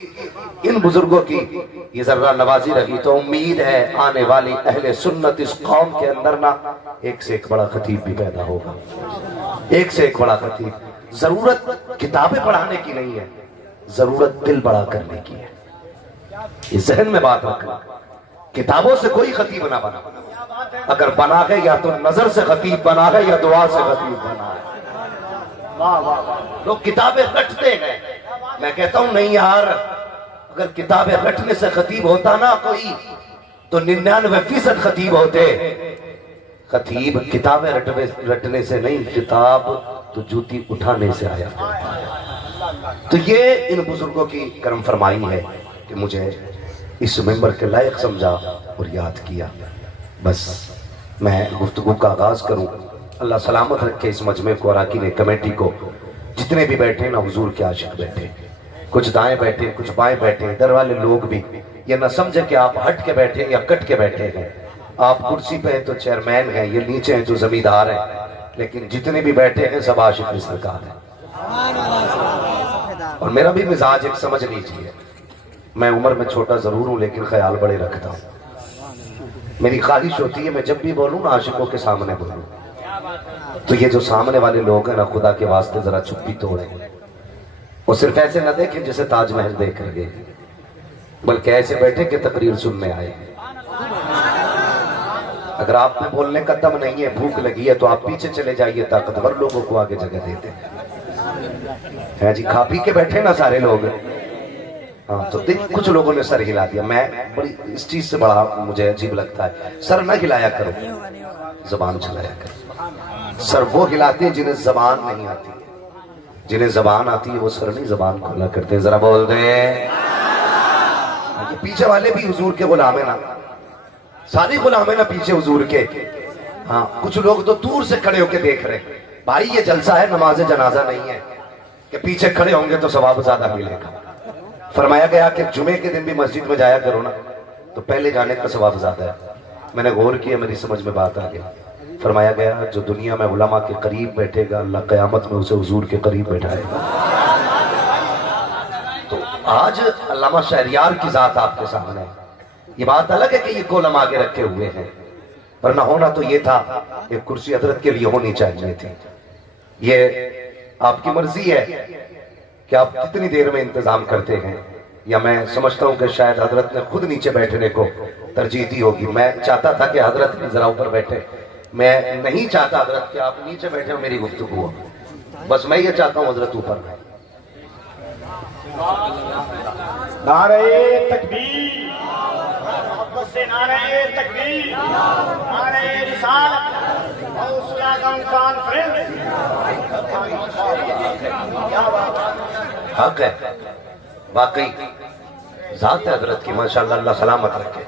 ان بزرگوں کی یہ ذرہ نوازی رہی تو امید ہے آنے والی اہل سنت اس قوم کے اندر نا ایک سے ایک بڑا خطیب بھی پیدا ہوگا، ایک سے ایک بڑا خطیب۔ ضرورت کتابیں پڑھانے کی نہیں ہے، ضرورت دل بڑا کرنے کی ہے۔ یہ ذہن میں بات رکھنا، کتابوں سے کوئی خطیب نہ بنا، اگر بنا ہے یا تو نظر سے خطیب بنا ہے یا دعا سے خطیب بنا ہے۔ لوگ کتابیں رٹتے ہیں، میں کہتا ہوں نہیں یار، اگر کتابیں رٹنے سے خطیب ہوتا نا کوئی تو 99% خطیب ہوتے۔ خطیب کتابیں رٹنے سے نہیں، کتاب تو جوتی اٹھانے سے آیا۔ تو یہ ان بزرگوں کی کرم فرمائی ہے کہ مجھے اس ممبر کے لائق سمجھا اور یاد کیا۔ بس میں گفتگو کا آغاز کروں۔ اللہ سلامت رکھے اس مجمع کو، اراکین کمیٹی کو، جتنے بھی بیٹھے نا حضور کے عاشق بیٹھے، کچھ دائیں بیٹھے کچھ بائیں بیٹھے، ادھر والے لوگ بھی یہ نہ سمجھے کہ آپ ہٹ کے بیٹھے یا کٹ کے بیٹھے ہیں۔ آپ کرسی پہ ہیں تو چیئرمین ہیں، یہ نیچے ہیں تو زمیندار ہیں، لیکن جتنے بھی بیٹھے ہیں سب عاشق سرکار ہیں۔ اور میرا بھی مزاج ایک سمجھ لیجیے، میں عمر میں چھوٹا ضرور ہوں لیکن خیال بڑے رکھتا ہوں۔ میری خواہش ہوتی ہے میں جب بھی بولوں نا عاشقوں کے سامنے بولوں، تو یہ جو سامنے والے لوگ ہیں نا خدا کے واسطے ذرا چپی توڑیں، اور صرف ایسے نہ دیکھیں جیسے تاج محل دیکھ رہے ہیں، بلکہ ایسے بیٹھے کہ تقریر سننے آئے۔ اگر آپ میں بولنے کا دم نہیں ہے، بھوک لگی ہے، تو آپ پیچھے چلے جائیے، طاقتور لوگوں کو آگے جگہ دیتے ہیں جی۔ کھا پی کے بیٹھے نا سارے لوگ، ہاں تو کچھ لوگوں نے سر ہلا دیا۔ میں بڑی اس چیز سے بڑا مجھے عجیب لگتا ہے، سر نہ ہلایا کرو، زبان چلایا کرو۔ سر وہ ہلاتے ہیں جنہیں زبان نہیں آتی، جنہیں زبان آتی ہے وہ سر نہیں زبان کھولا کرتے۔ ذرا بول دیں، پیچھے والے بھی حضور کے غلام ہیں نا، سارے غلام ہیں نا پیچھے حضور کے۔ ہاں کچھ لوگ تو دور سے کھڑے ہو کے دیکھ رہے ہیں، بھائی یہ جلسہ ہے، نماز جنازہ نہیں ہے کہ پیچھے کھڑے ہوں گے تو ثواب زیادہ ملے گا۔ فرمایا گیا کہ جمعے کے دن بھی مسجد میں جایا کرو نا تو پہلے جانے کا ثواب زیادہ ہے۔ میں نے غور کیا، میری سمجھ میں بات آ گیا۔ فرمایا گیا جو دنیا میں علماء کے قریب بیٹھے گا اللہ قیامت میں اسے حضور کے قریب بیٹھائے گا۔ تو آج علامہ شہریار کی ذات آپ کے سامنے ہے، یہ بات الگ ہے کہ یہ کولم آگے رکھے ہوئے ہیں، ورنہ ہونا تو یہ تھا ایک کرسی حضرت کے لیے ہونی چاہیے تھی۔ یہ آپ کی مرضی ہے کہ آپ کتنی دیر میں انتظام کرتے ہیں، یا میں سمجھتا ہوں کہ شاید حضرت نے خود نیچے بیٹھنے کو ترجیح دی ہوگی۔ میں چاہتا تھا کہ حضرت بھی ذرا اوپر بیٹھے، میں نہیں چاہتا حضرت کہ آپ نیچے بیٹھے ہو میری گفتگو ہو، بس میں یہ چاہتا ہوں حضرت اوپر بیٹھے۔ نعرہ تکبیر، محبت سے نعرہ تکبیر، نعرہ رسالت، غوث اعظم کانفرنس۔ حق ہے، واقعی ذات ہے حضرت کی، ماشاءاللہ، اللہ سلامت رکھے۔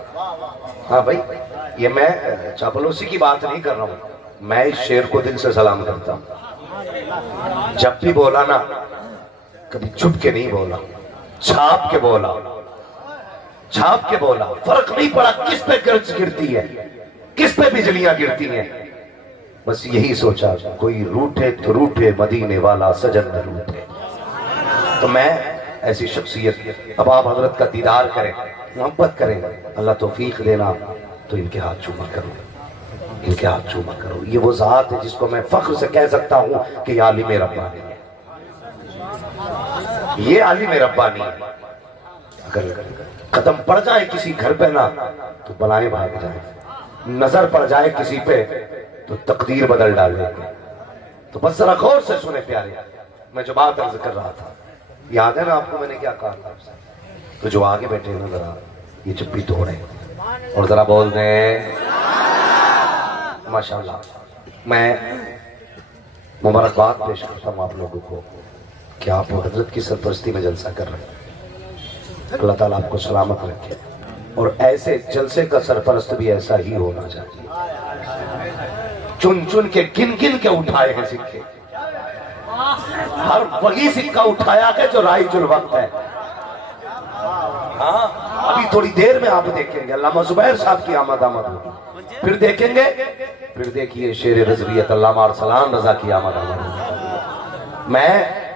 ہاں بھائی، یہ میں چاپلوسی کی بات نہیں کر رہا ہوں، میں اس شعر کو دل سے سلام کرتا ہوں۔ جب بھی بولا نا کبھی چھپ کے نہیں بولا، چھاپ کے بولا، چھاپ کے بولا، فرق نہیں پڑا کس پہ گرج گرتی ہے، کس پہ بجلیاں گرتی ہیں، بس یہی سوچا کوئی روٹھے تو روٹھے مدینے والا سجن نہ روٹھے۔ تو میں ایسی شخصیت، اب آپ حضرت کا دیدار کریں، محبت کریں، اللہ توفیق دینا، تو ان کے ہاتھ چوما کرو، ان کے ہاتھ چوما کرو۔ یہ وہ ذات ہے جس کو میں فخر سے کہہ سکتا ہوں کہ یہ عالم ربانی ہے، یہ عالم ربانی ہے۔ اگر قدم پڑ جائے کسی گھر پہ نا تو بلائیں بھاگ جائیں، نظر پڑ جائے کسی پہ تو تقدیر بدل ڈالے۔ تو بس ذرا غور سے سنیں پیارے، میں جو بات عرض کر رہا تھا یاد ہے نا آپ کو میں نے کیا کہا تھا؟ تو جو آگے بیٹھے نا ذرا یہ چپی توڑیں اور ذرا بول دیں ماشاءاللہ۔ میں مبارکباد پیش کرتا ہوں آپ لوگوں کو کہ آپ حضرت کی سرپرستی میں جلسہ کر رہے ہیں، اللہ تعالیٰ آپ کو سلامت رکھے، اور ایسے جلسے کا سرپرست بھی ایسا ہی ہونا چاہیے، چن چن کے گن گن کے اٹھائے ہیں سکے، ہر وہی سکہ اٹھایا ہے جو رائج الوقت ہے۔ ہاں ابھی تھوڑی دیر میں آپ دیکھیں گے علامہ زبیر صاحب کی آمد ہوگی، پھر دیکھیں گے، پھر دیکھیے شیر رضویت علامہ ارسلان رضا کی آمد ہوگی۔ میں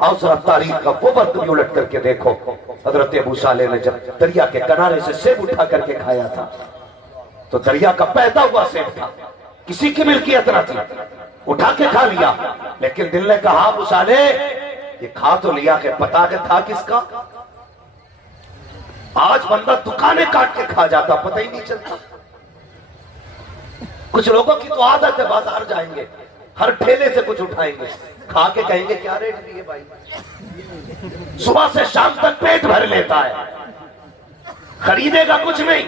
اور ذرا تاریخ کا وہ وقت بھی الٹ کر کے دیکھو، حضرت ابو صالح نے جب دریا کے کنارے سے سیب اٹھا کر کے کھایا تھا تو دریا کا پیدا ہوا سیب تھا، کسی کی ملکیت نہ تھی، اٹھا کے کھا لیا، لیکن دل نے کہا ابو صالح یہ کھا تو لیا کہ پتا کہ تھا کس کا؟ آج بندہ دکانیں کاٹ کے کھا جاتا پتہ ہی نہیں چلتا۔ کچھ لوگوں کی تو عادت ہے بازار جائیں گے ہر ٹھیلے سے کچھ اٹھائیں گے، کھا کے کہیں گے کیا ریٹ دیے بھائی، صبح سے شام تک پیٹ بھر لیتا ہے، خریدے گا کچھ نہیں،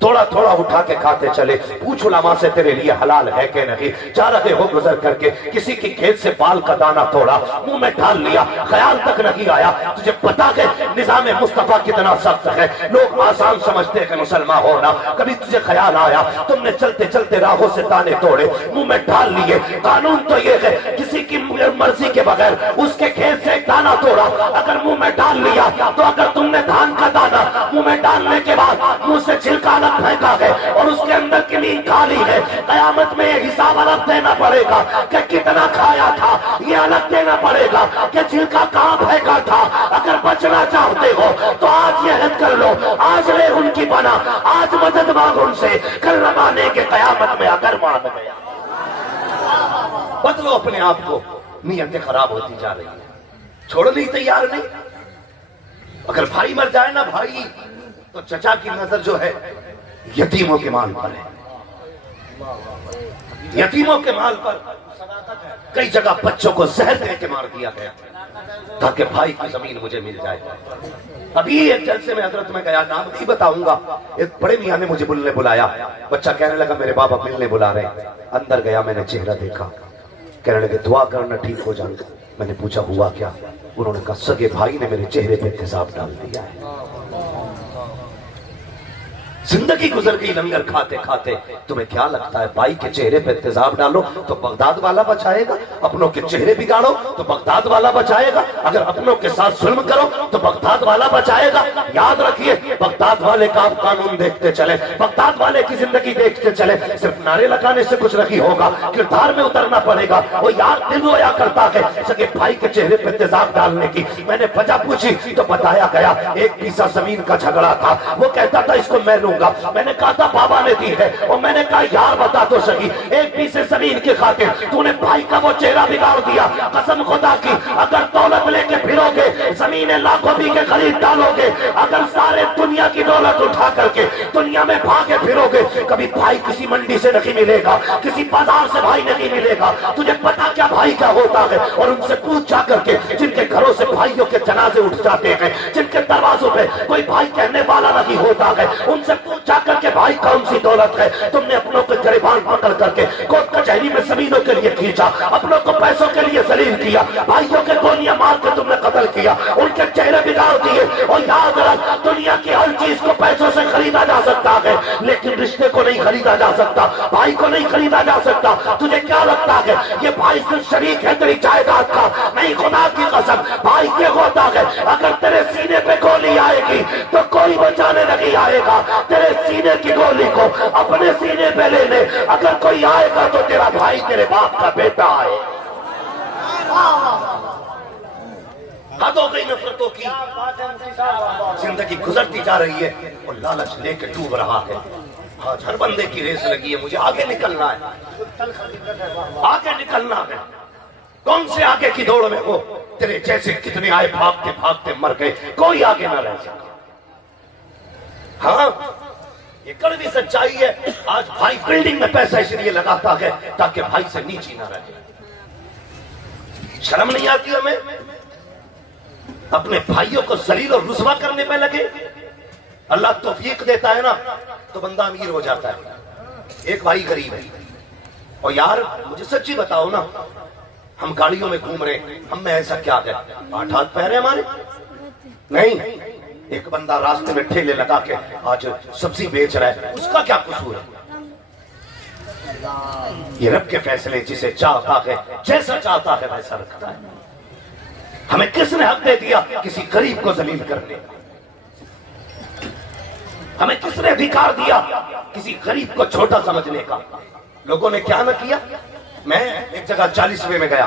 تھوڑا تھوڑا اٹھا کے کھاتے چلے۔ پوچھ علماء سے تیرے لیے حلال ہے کہ نہیں؟ جا رہے ہو گزر کر کے کسی کی کھیت سے بال کا دانہ توڑا، منہ میں ڈال لیا، خیال تک نہیں آیا تجھے پتا کہ نظام مصطفیٰ کتنا سخت ہے، لوگ آسان سمجھتے ہیں کہ مسلمان ہونا، کبھی تجھے خیال آیا تم نے چلتے چلتے راہوں سے دانے توڑے منہ میں ڈال لیے، قانون تو یہ ہے کسی کی مرضی کے بغیر اس کے کھیت سے ایک دانہ توڑا اگر منہ میں ڈال لیا تو اگر تم نے دھان کا دانہ منہ میں ڈالنے کے بعد منہ سے چھلکا پھینکا ہے اور اس کے اندر کی نیند کھالی ہے، قیامت میں یہ حساب الگ دینا پڑے گا کہ کتنا کھایا تھا، یہ الگ دینا پڑے گا کہ چھلکا کہاں پھینکا تھا۔ اگر بچنا چاہتے ہو تو آج یہ عہد کر لو، آج لے ان کی بنا، آج مدد مانگ ان سے، کل روانے کے قیامت میں اگر مان گیا۔ بدلو اپنے آپ کو، نیتیں خراب ہوتی جا رہی ہیں، چھوڑنے تیار نہیں۔ اگر بھائی مر جائے نا بھائی تو چچا کی نظر جو ہے یتیموں کے مال پر ہے، یتیموں کے مال پر کئی جگہ بچوں کو زہر دے کے مار دیا گیا تاکہ بھائی کی زمین مجھے مل جائے۔ ابھی ایک جلسے میں حضرت میں گیا، نام نہیں بتاؤں گا، ایک بڑے میاں نے مجھے ملنے بلایا، بچہ کہنے لگا میرے بابا ملنے بلا رہے ہیں، اندر گیا میں نے چہرہ دیکھا، کہنے لگے دعا کرنا ٹھیک ہو جائے گا۔ میں نے پوچھا ہوا کیا؟ انہوں نے کہا سگے بھائی نے میرے چہرے پہ تیزاب ڈال دیا ہے۔ زندگی گزر گئی لنگر کھاتے کھاتے، تمہیں کیا لگتا ہے بھائی کے چہرے پہ تیزاب ڈالو تو بغداد والا بچائے گا؟ اپنوں کے چہرے بگاڑو تو بغداد والا بچائے گا؟ اگر اپنوں کے ساتھ ظلم کرو تو بغداد والا بچائے گا؟ یاد رکھیے بغداد والے کا آپ قانون دیکھتے چلے، بغداد والے کی زندگی دیکھتے چلے، صرف نعرے لگانے سے کچھ نہیں ہوگا، کردار میں اترنا پڑے گا۔ وہ یار دل رویا کرتا ہے سگے بھائی کے چہرے پہ تیزاب ڈالنے کی۔ میں نے وجہ پوچھی تو بتایا گیا ایک پیسہ زمین کا جھگڑا تھا، وہ کہتا تھا اس کو میں لوں گا، میں نے کہا تھا بابا نے دی ہے، اور میں نے کہا یار بتا تو صحیح ایک پیسے زمین کی خاطر تو نے بھائی کا وہ چہرہ بگاڑ دیا، قسم خدا کی اگر دولت لے کے پھرو گے زمینیں لاکھوں بھی کے خرید ڈالو گے، اگر سارے دنیا کی دولت اٹھا کر کے دنیا میں بھاگے پھرو گے کبھی بھائی کسی منڈی سے نہیں ملے گا، کسی بازار سے بھائی نہیں ملے گا۔ تجھے پتا کیا بھائی کیا ہوتا ہے؟ اور ان سے پوچھ جا کر کے جن کے گھروں سے بھائیوں کے جنازے اٹھ جاتے ہیں، جن کے دروازوں پہ کوئی بھائی کہنے والا نہیں ہوتا ہے، ان سے پوچھ جا کر کے بھائی کون سی دولت ہے؟ تم نے اپنوں کو گریبان پکڑ کر کے کوٹ کچہری میں زمینوں کے لیے کھینچا، اپنوں کو پیسوں کے لیے ذلیل کیا، بھائیوں کے گولیاں مار کے تم نے قتل کیا، ان کے چہرے بگاڑ دیے۔ اور یاد رکھ دنیا کی ہر چیز کو پیسوں سے خریدا جا سکتا ہے لیکن رشتے کو نہیں خریدا جا سکتا، بھائی کو نہیں خریدا جا سکتا۔ تجھے کیا لگتا ہے یہ بھائی صرف شریک ہے تیری جائیداد کا؟ نہیں، خدا کی قسم بھائی یہ ہوتا ہے اگر تیرے سینے پہ گولی آئے گی تو کوئی بچانے نہیں آئے گا، تیرے سینے کی گولی کو اپنے سینے پہ لے لے، اگر کوئی آئے گا تو تیرا بھائی تیرے باپ کا بیٹا آئے۔ حد ہو گئی نفرتوں کی، زندگی گزرتی جا رہی ہے اور لالچ لے کے ڈوب رہا ہے۔ آج ہر بندے کی ریس لگی ہے، مجھے آگے نکلنا ہے، آگے نکلنا ہے۔ کون سے آگے کی دوڑ میں ہو؟ تیرے جیسے کتنے آئے بھاگتے بھاگتے مر گئے، کوئی آگے نہ رہ سکا۔ ہاں یہ کڑوی سچائی ہے۔ آج بھائی بلڈنگ میں پیسہ اس لیے لگاتا ہے تاکہ بھائی سے نیچی نہ رہے۔ شرم نہیں آتی ہمیں؟ اپنے بھائیوں کو ذلیل اور رسوا کرنے پہ لگے۔ اللہ توفیق دیتا ہے نا تو بندہ امیر ہو جاتا ہے۔ ایک بھائی غریب ہے، اور یار مجھے سچی بتاؤ نا، ہم گاڑیوں میں گھوم رہے، ہم میں ایسا کیا ہے؟ 8 ہاتھ پیر ہے ہمارے؟ نہیں۔ ایک بندہ راستے میں ٹھیلے لگا کے آج سبزی بیچ رہا ہے، اس کا کیا قصور ہے؟ یہ رب کے فیصلے، جسے چاہتا ہے جیسا چاہتا ہے ویسا رکھتا ہے۔ ہمیں کس نے حق دے دیا کسی غریب کو ذلیل کرنے کا؟ ہمیں کس نے ادھیکار دیا کسی غریب کو چھوٹا سمجھنے کا؟ لوگوں نے کیا نہ کیا؟ میں ایک جگہ 40 روپے میں گیا،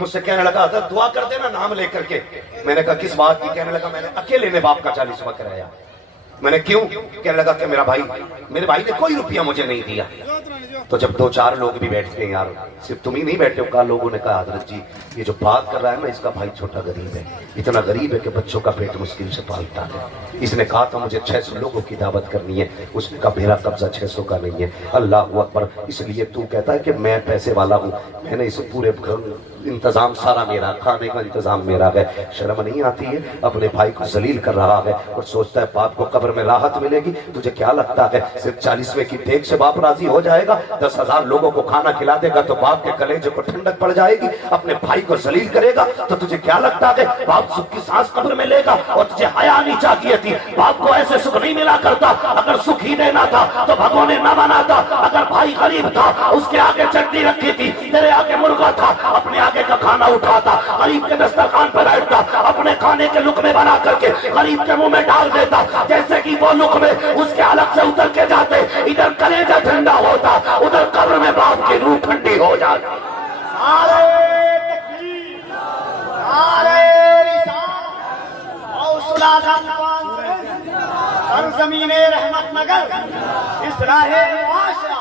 مجھ سے کہنے لگا حضرت دعا کر دینا نام لے کر کے. میں نے کہا کس بات کی؟ کہنے لگا میں نے اکیلے نے باپ کا 40واں کرایا. میں نے کیوں؟ کہنے لگا کہ میرے بھائی نے کوئی روپیہ مجھے نہیں دیا. تو جب 2-4 لوگ بھی بیٹھتے ہیں یار، صرف تم ہی نہیں بیٹھے ہو. کہا لوگوں نے کہا حضرت جی یہ جو بات کر رہا ہے نا اس کا بھائی چھوٹا غریب ہے، اتنا غریب ہے کہ بچوں کا پیٹ مشکل سے پالتا ہے. اس نے کہا تھا مجھے 600 لوگوں کی دعوت کرنی ہے. اس نے کہا میرا قبضہ 600 کا نہیں ہے. اللہ اکبر. اس لیے تو کہتا ہے کہ میں پیسے والا ہوں، میں نے اس پورے انتظام سارا میرا، کھانے کا انتظام میرا ہے. شرم نہیں آتی ہے؟ اپنے بھائی کو ذلیل کر رہا ہے اور سوچتا ہے باپ کو قبر میں راحت ملے گی. تجھے کیا لگتا ہے صرف 40ویں کی دیکھ سے باپ راضی ہو جائے گا؟ 10,000 لوگوں کو کھانا کھلا دے گا تو باپ کے کلیجے کو ٹھنڈک پڑ جائے گی؟ اپنے بھائی کو ذلیل کرے گا تو تجھے کیا لگتا ہے باپ سکھ کی سانس قبر میں لے گا؟ اور تجھے حیا نہیں چاہیے تھی؟ باپ کو ایسے سکھ نہیں ملا کرتا. اگر سکھ ہی دینا تھا تو بھگونے نہ بناتا. اگر بھائی غریب تھا اس کے آگے چٹنی رکھی تھی، تیرے آگے مرغا تھا، اپنے آگے کا کھانا اٹھاتا، غریب کے دسترخوان پر بیٹھتا، اپنے کھانے کے لقمے بنا کر کے غریب کے منہ میں ڈال دیتا. جیسے کہ وہ لقمے اس کے حلق سے اتر کے جاتے، ادھر کلیجہ ٹھنڈا ہوتا، ادھر قبر میں باپ کی روح ٹھنڈی ہو جاتی. سرزمین رحمت نگر اصلاح معاشرہ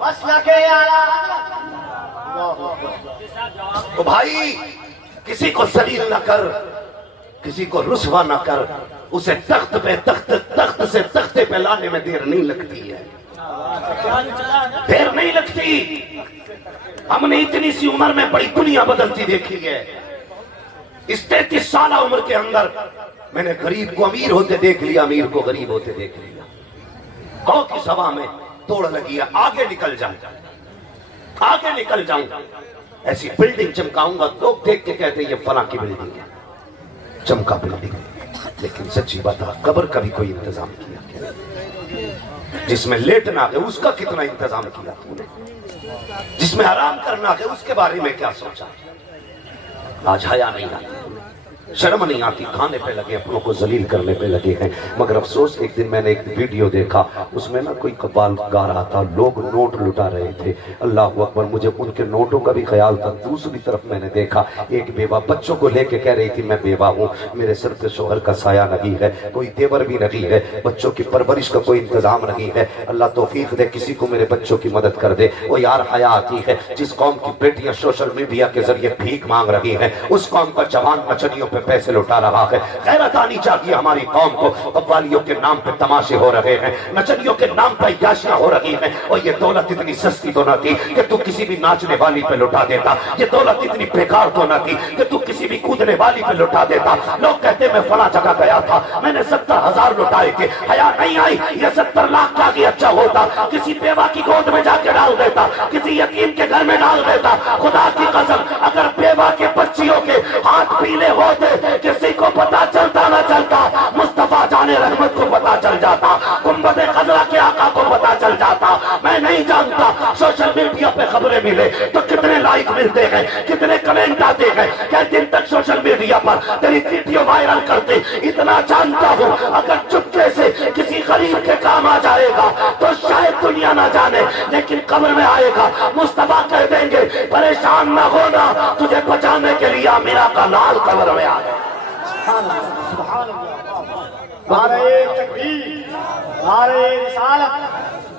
مسلک اعلیٰ. تو بھائی کسی کو ذلیل نہ کر، کسی کو رسوا نہ کر. اسے تخت سے تختے پہ لانے میں دیر نہیں لگتی ہے، دیر نہیں لگتی. ہم نے اتنی سی عمر میں بڑی دنیا بدلتی دیکھی ہے. اس 33 سالہ عمر کے اندر میں نے غریب کو امیر ہوتے دیکھ لیا، امیر کو غریب ہوتے دیکھ لیا. گاؤں کی سبا میں توڑ لگی ہے، آگے نکل جاؤں، ایسی بلڈنگ چمکاؤں گا لوگ دیکھ کے کہتے ہیں یہ فلاں کی بلڈنگ ہے، چمکا بلڈنگ. لیکن سچی بات ہے قبر کا بھی کوئی انتظام کیا؟ جس میں لیٹنا ہے اس کا کتنا انتظام کیا تو نے؟ جس میں آرام کرنا ہے اس کے بارے میں کیا سوچا؟ آج حیا نہیں آتی، شرم نہیں آتی، کھانے پہ لگے، اپنوں کو ذلیل کرنے پہ لگے ہیں. مگر افسوس ایک دن میں نے ایک ویڈیو دیکھا، اس میں نا کوئی قبال گا رہا تھا، لوگ نوٹ لٹا رہے تھے. اللہ اکبر. مجھے ان کے نوٹوں کا بھی خیال تھا. دوسری طرف میں نے دیکھا ایک بیوہ بچوں کو لے کے کہہ رہی تھی میں بیوہ ہوں، میرے سر پہ شوہر کا سایہ نہیں ہے، کوئی دیور بھی نہیں ہے، بچوں کی پرورش کا کوئی انتظام نہیں ہے. اللہ توفیق دے کسی کو میرے بچوں کی مدد کر دے. وہ یار حیا آتی ہے. جس قوم کی بیٹیاں سوشل میڈیا کے ذریعے بھیک مانگ رہی ہیں اس قوم کا جوان نچنیوں پہ پیسے لٹا رہا ہے. غیرت آنی چاہیے ہماری قوم کو. قوالیوں کے نام پہ تماشے ہو رہے ہیں، نچنیوں کے نام پہ عیاشیاں ہو رہی ہیں. اور یہ دولت اتنی سستی تو نہ تھی کہ تو کسی بھی ناچنے والی پہ لٹا دیتا. یہ دولت اتنی بیکار تو نہ تھی کہ تو کسی بھی کودنے والی پہ لٹا دیتا. لوگ کہتے میں فلاں جگہ گیا تھا، میں نے 70,000 لٹائے تھے. حیا نہیں آئی؟ یہ 70 لاکھ کا بھی اچھا ہوتا کسی بیوہ کی گود میں جا کے ڈال دیتا، کسی یتیم کے گھر میں ڈال دیتا. خدا کی قسم اگر بیوہ کے بچیوں کے ہاتھ پیلے ہوتے کسی کو پتا چلتا نہ چلتا، مصطفیٰ جان رحمت کو پتا چل جاتا، گنبد خضرا کے آقا کو پتا چل جاتا. میں نہیں جانتا سوشل میڈیا پہ خبریں ملے تو کتنے لائک ملتے ہیں، کتنے کمنٹ آتے ہیں، کیا دن تک سوشل میڈیا پر تیری ویڈیو وائرل کرتے. اتنا جانتا ہوں اگر چپکے سے کسی غریب کے کام آ جائے گا تو شاید دنیا نہ جانے، لیکن قبر میں آئے گا مصطفیٰ کہہ دیں گے پریشان نہ ہونا، تجھے بچانے کے لیے میرا کا لال قبر میں آ گیا. نعرہ تکبیر، نعرہ رسالت،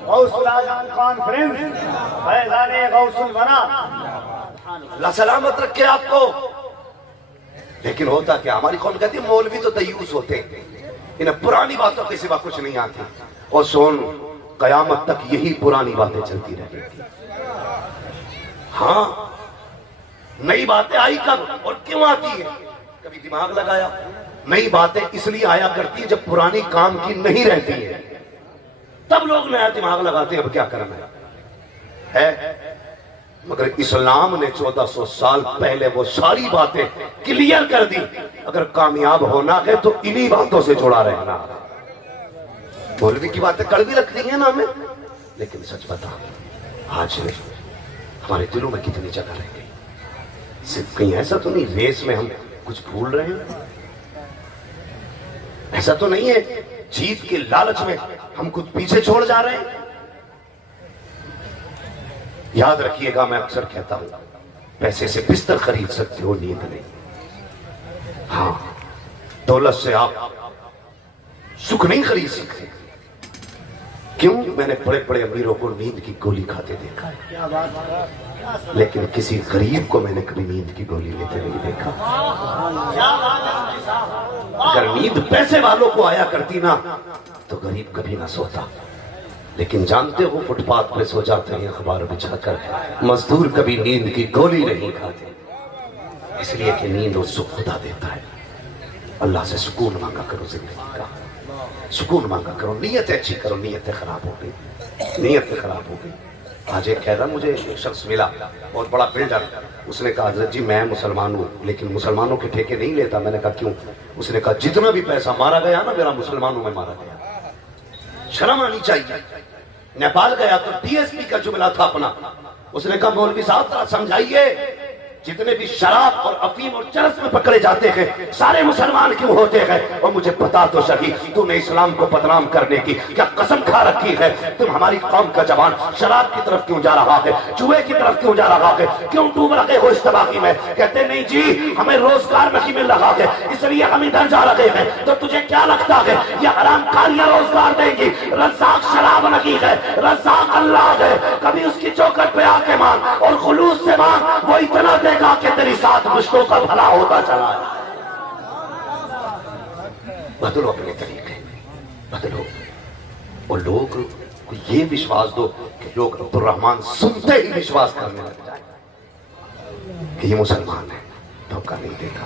غوث الاعظم کانفرنس، فیضان غوث الورا. اللہ سلامت رکھے آپ کو. لیکن ہوتا کیا ہماری قوم کہتی ہے مولوی تو دیوس ہوتے ہیں، انہیں پرانی باتوں کے سوا کچھ نہیں آتی. اور سن قیامت تک یہی پرانی باتیں چلتی رہیں گی. ہاں نئی باتیں آئی کب اور کیوں آتی ہے؟ کبھی دماغ لگایا؟ نئی باتیں اس لیے آیا کرتی ہے جب پرانی کام کی نہیں رہتی ہے، تب لوگ نیا دماغ لگاتے ہیں اب کیا کرنا ہے. مگر اسلام نے 1400 سال پہلے وہ ساری باتیں کلیئر کر دی. اگر کامیاب ہونا ہے تو انہی باتوں سے جڑا رہنا. مولوی کی باتیں کڑوی لگتی ہیں نا ہمیں، لیکن سچ بتا آج ہمارے دلوں میں کتنی جگہ رہ گئی. صرف کہیں ایسا تو نہیں ریس میں ہم کچھ بھول رہے ہیں؟ ایسا تو نہیں ہے جیت کے لالچ میں ہم کچھ پیچھے چھوڑ جا رہے ہیں؟ یاد رکھیے گا میں اکثر کہتا ہوں پیسے سے بستر خرید سکتے ہو، نیند نہیں. ہاں دولت سے آپ سکھ نہیں خرید سکتے. کیوں؟ میں نے بڑے بڑے امیروں کو نیند کی گولی کھاتے دیکھا ہے، لیکن کسی غریب کو میں نے کبھی نیند کی گولی لیتے نہیں دیکھا. اگر نیند پیسے والوں کو آیا کرتی نا تو غریب کبھی نہ سوتا. لیکن جانتے ہو فٹ پاتھ پہ سو جاتے ہیں اخبار بچھا کر. مزدور کبھی نیند کی گولی نہیں کھاتے، اس لیے کہ نیند اور سکھ خدا دیتا ہے. اللہ سے سکون مانگا کرو، زندگی کا سکون مانگا کرو. نیت اچھی کرو، نیتیں خراب ہو گئی، نیتیں خراب ہو گئی. آج ایک کہہ رہا، مجھے ایک شخص ملا بہت بڑا بلڈر. اس نے کہا حضرت جی میں مسلمان ہوں لیکن مسلمانوں کے ٹھیکے نہیں لیتا. میں نے کہا کیوں؟ اس نے کہا جتنا بھی پیسہ مارا گیا نا میرا مسلمانوں میں مارا گیا. شرم آنی چاہیے. نیپال گیا تو ڈی ایس پی کا جملہ تھا اپنا. اس نے کہا مولوی صاحب ذرا سمجھائیے، جتنے بھی شراب اور افیم اور چرس میں پکڑے جاتے ہیں سارے مسلمان کیوں ہوتے ہیں؟ اور مجھے بتا تو صحیح، تو نے اسلام کو بدنام کرنے کی کیا قسم کھا رکھی ہے؟ تم ہماری قوم کا جوان شراب کی طرف کیوں جا رہا ہے، جوئے کی طرف کیوں جا رہا ہے، کیوں ڈوب رہے ہو اس تباہی میں؟ کہتے نہیں جی ہمیں روزگار نہیں مل رہا ہے اس لیے ہم ادھر جا رہے ہیں. تو تجھے کیا لگتا ہے یہ حرام کاریاں روزگار دیں گی؟ رزاق شراب نہیں ہے، رزاق اللہ ہے. کبھی اس کی چوکھٹ پہ آ کے مان اور خلوص سے مان، وہ اتنا دے گا کہ تیری ساتھ مشکوں کا بھلا ہوتا چلا ہے. بدلو اپنے طریقے، بدلو. اور لوگ کو یہ وشواس دو کہ لوگ عبد الرحمن سنتے ہی وشواس کرنے لگ جائیں کہ یہ مسلمان ہے، دھوکہ نہیں دیتا،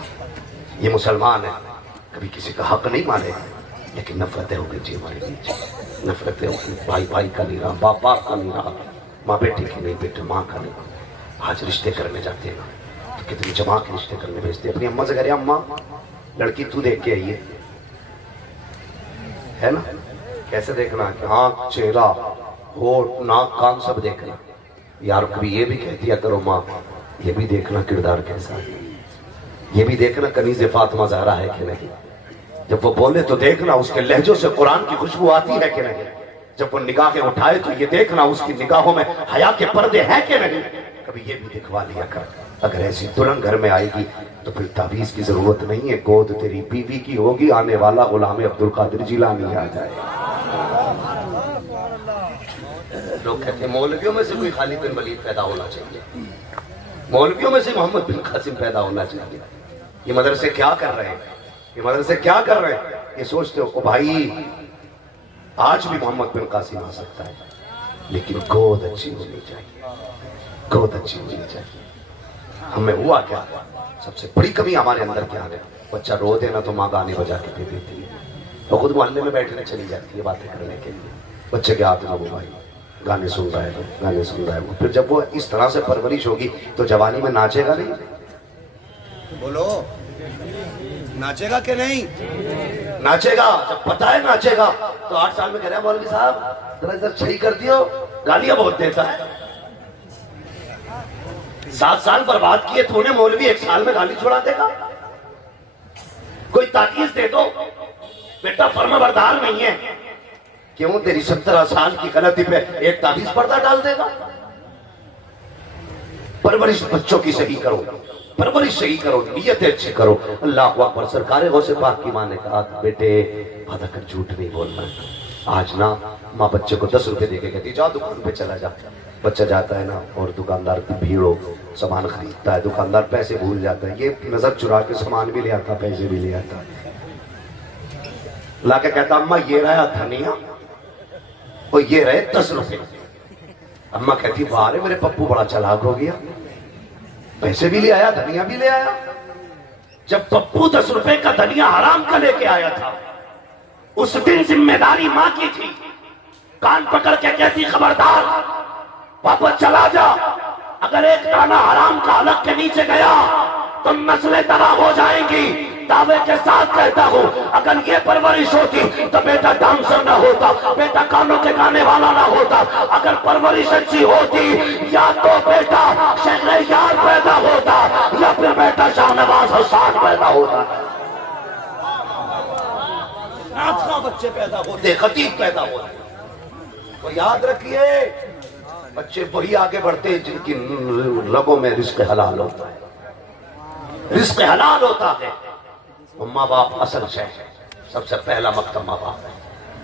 یہ مسلمان ہے، کبھی کسی کا حق نہیں مانے. لیکن نفرتیں ہو گئی جی ہمارے بیچ، نفرتیں ہو گئی. بھائی بھائی کا نہیں رہا، باپ باپ کا نہیں رہا، ماں بیٹی کی نہیں، بیٹے ماں کا نہیں. آج رشتے کرنے جاتے ہیں نا تو کتنی جماع کے رشتے کرنے بھیجتے. اپنی اماں سے کہہ رہے اماں لڑکی تو دیکھ کے آئیے، ہے نا؟ کیسے دیکھنا کہ ہاں چہرہ ہونٹ ناک کان سب دیکھنا. یار کبھی یہ بھی کہہ دیا کرو ماں یہ بھی دیکھنا کردار کیسا ہے، یہ بھی دیکھنا کنیز فاطمہ زہرا ہے کہ نہیں. جب وہ بولے تو دیکھنا اس کے لہجوں سے قرآن کی خوشبو آتی ہے کہ نہیں. جب وہ نگاہیں اٹھائے تو یہ دیکھنا اس کی نگاہوں میں حیا کے پردے ہیں کہ نہیں. کبھی یہ بھی دکھوا لیا کر. اگر ایسی دلہن گھر میں آئے گی تو پھر تعویذ کی ضرورت نہیں ہے، گود تیری بیوی کی ہوگی، آنے والا غلام عبد القادر جیلانی آ جائے. لوگ کہتے ہیں مولویوں میں سے کوئی خالد بن ولید پیدا ہونا چاہیے، مولویوں میں سے محمد بن قاسم پیدا ہونا چاہیے. یہ مدرسے کیا کر رہے ہیں، یہ مدرسے کیا کر رہے ہیں؟ یہ سوچتے ہو بھائی آج بھی محمد بن قاسم آ سکتا ہے لیکن گود اچھی ہونی چاہیے، گود اچھی ہونی چاہیے. ہمیں ہوا کیا؟ سب سے بڑی کمی ہمارے اندر کیا ہے؟ بچہ رو دے نا تو ماں گانے بجا کے دے دیتی ہے، تو خود محلے میں بیٹھنے چلی جاتی ہے باتیں کرنے کے لیے. بچے کے ہاتھ میں وہ بھائی گانے سن رہا ہے، گانے سن رہا ہے. پھر جب وہ اس طرح سے پرورش ہوگی تو جوانی میں ناچے گا نہیں؟ بولو ناچے گا کہ نہیں؟ ناچے گا. جب پتہ ہے ناچے گا تو 8 سال میں کہہ رہا ہے مولوی صاحب ذرا ادھر چھڑی کر دیو، گالیاں بہت دیتا ہے. 7 سال برباد کیے تو نے، مولوی 1 سال میں گالی چھوڑا دے گا؟ کوئی تاکیز دے دو بیٹا فرما بردار نہیں ہے. کیوں؟ تیری 17 سال کی غلطی پہ ایک تعویذ پردہ ڈال دے گا. پرورش بچوں کی صحیح کرو، پرورش صحیح کرو، نیت اچھی کرو. اللہ اکبر. سرکار غوث پاک کی ماں نے کہا بیٹے وعدہ کر جھوٹ نہیں بولنا. آج نا ماں بچے کو 10 روپے دے کے کہتی جا دکان پہ چلا جا. بچہ جاتا ہے نا اور دکاندار کی بھیڑ ہو، سامان خریدتا ہے، دکاندار پیسے بھول جاتا ہے، یہ نظر چرا کے سامان بھی لے آتا، پیسے بھی لے آتا. لا کے کہتا اماں یہ رہا دھنیا اور یہ رہے 10 روپے. اماں کہتی باہر میرے پپو بڑا چلاک ہو گیا، پیسے بھی لے آیا دھنیا بھی لے آیا. جب پپو 10 روپے کا دھنیا حرام کا لے کے آیا تھا اس دن ذمہ داری ماں کی تھی. کان پکڑ کے کہتی خبردار واپس چلا جا، اگر ایک دانہ حرام کا حلق کے نیچے گیا تو نسلیں تباہ ہو جائیں گی. دعوے کے ساتھ کہتا ہوں اگر یہ پرورش ہوتی تو بیٹا ڈانسر نہ ہوتا، بیٹا کانوں کے گانے والا نہ ہوتا. اگر پرورش اچھی ہوتی یا تو بیٹا شیخ یار پیدا ہوتا یا پھر بیٹا شاہ نواز حسین پیدا ہوتا. بچے پیدا ہوتے، خطیب پیدا ہوتے. تو یاد رکھیے بچے وہی آگے بڑھتے ہیں جن کی رگوں میں رزق حلال ہوتا ہے، رزق حلال ہوتا ہے۔ ماں باپ اصل شے ہے، سب سے پہلا مقدم ماں باپ ہے۔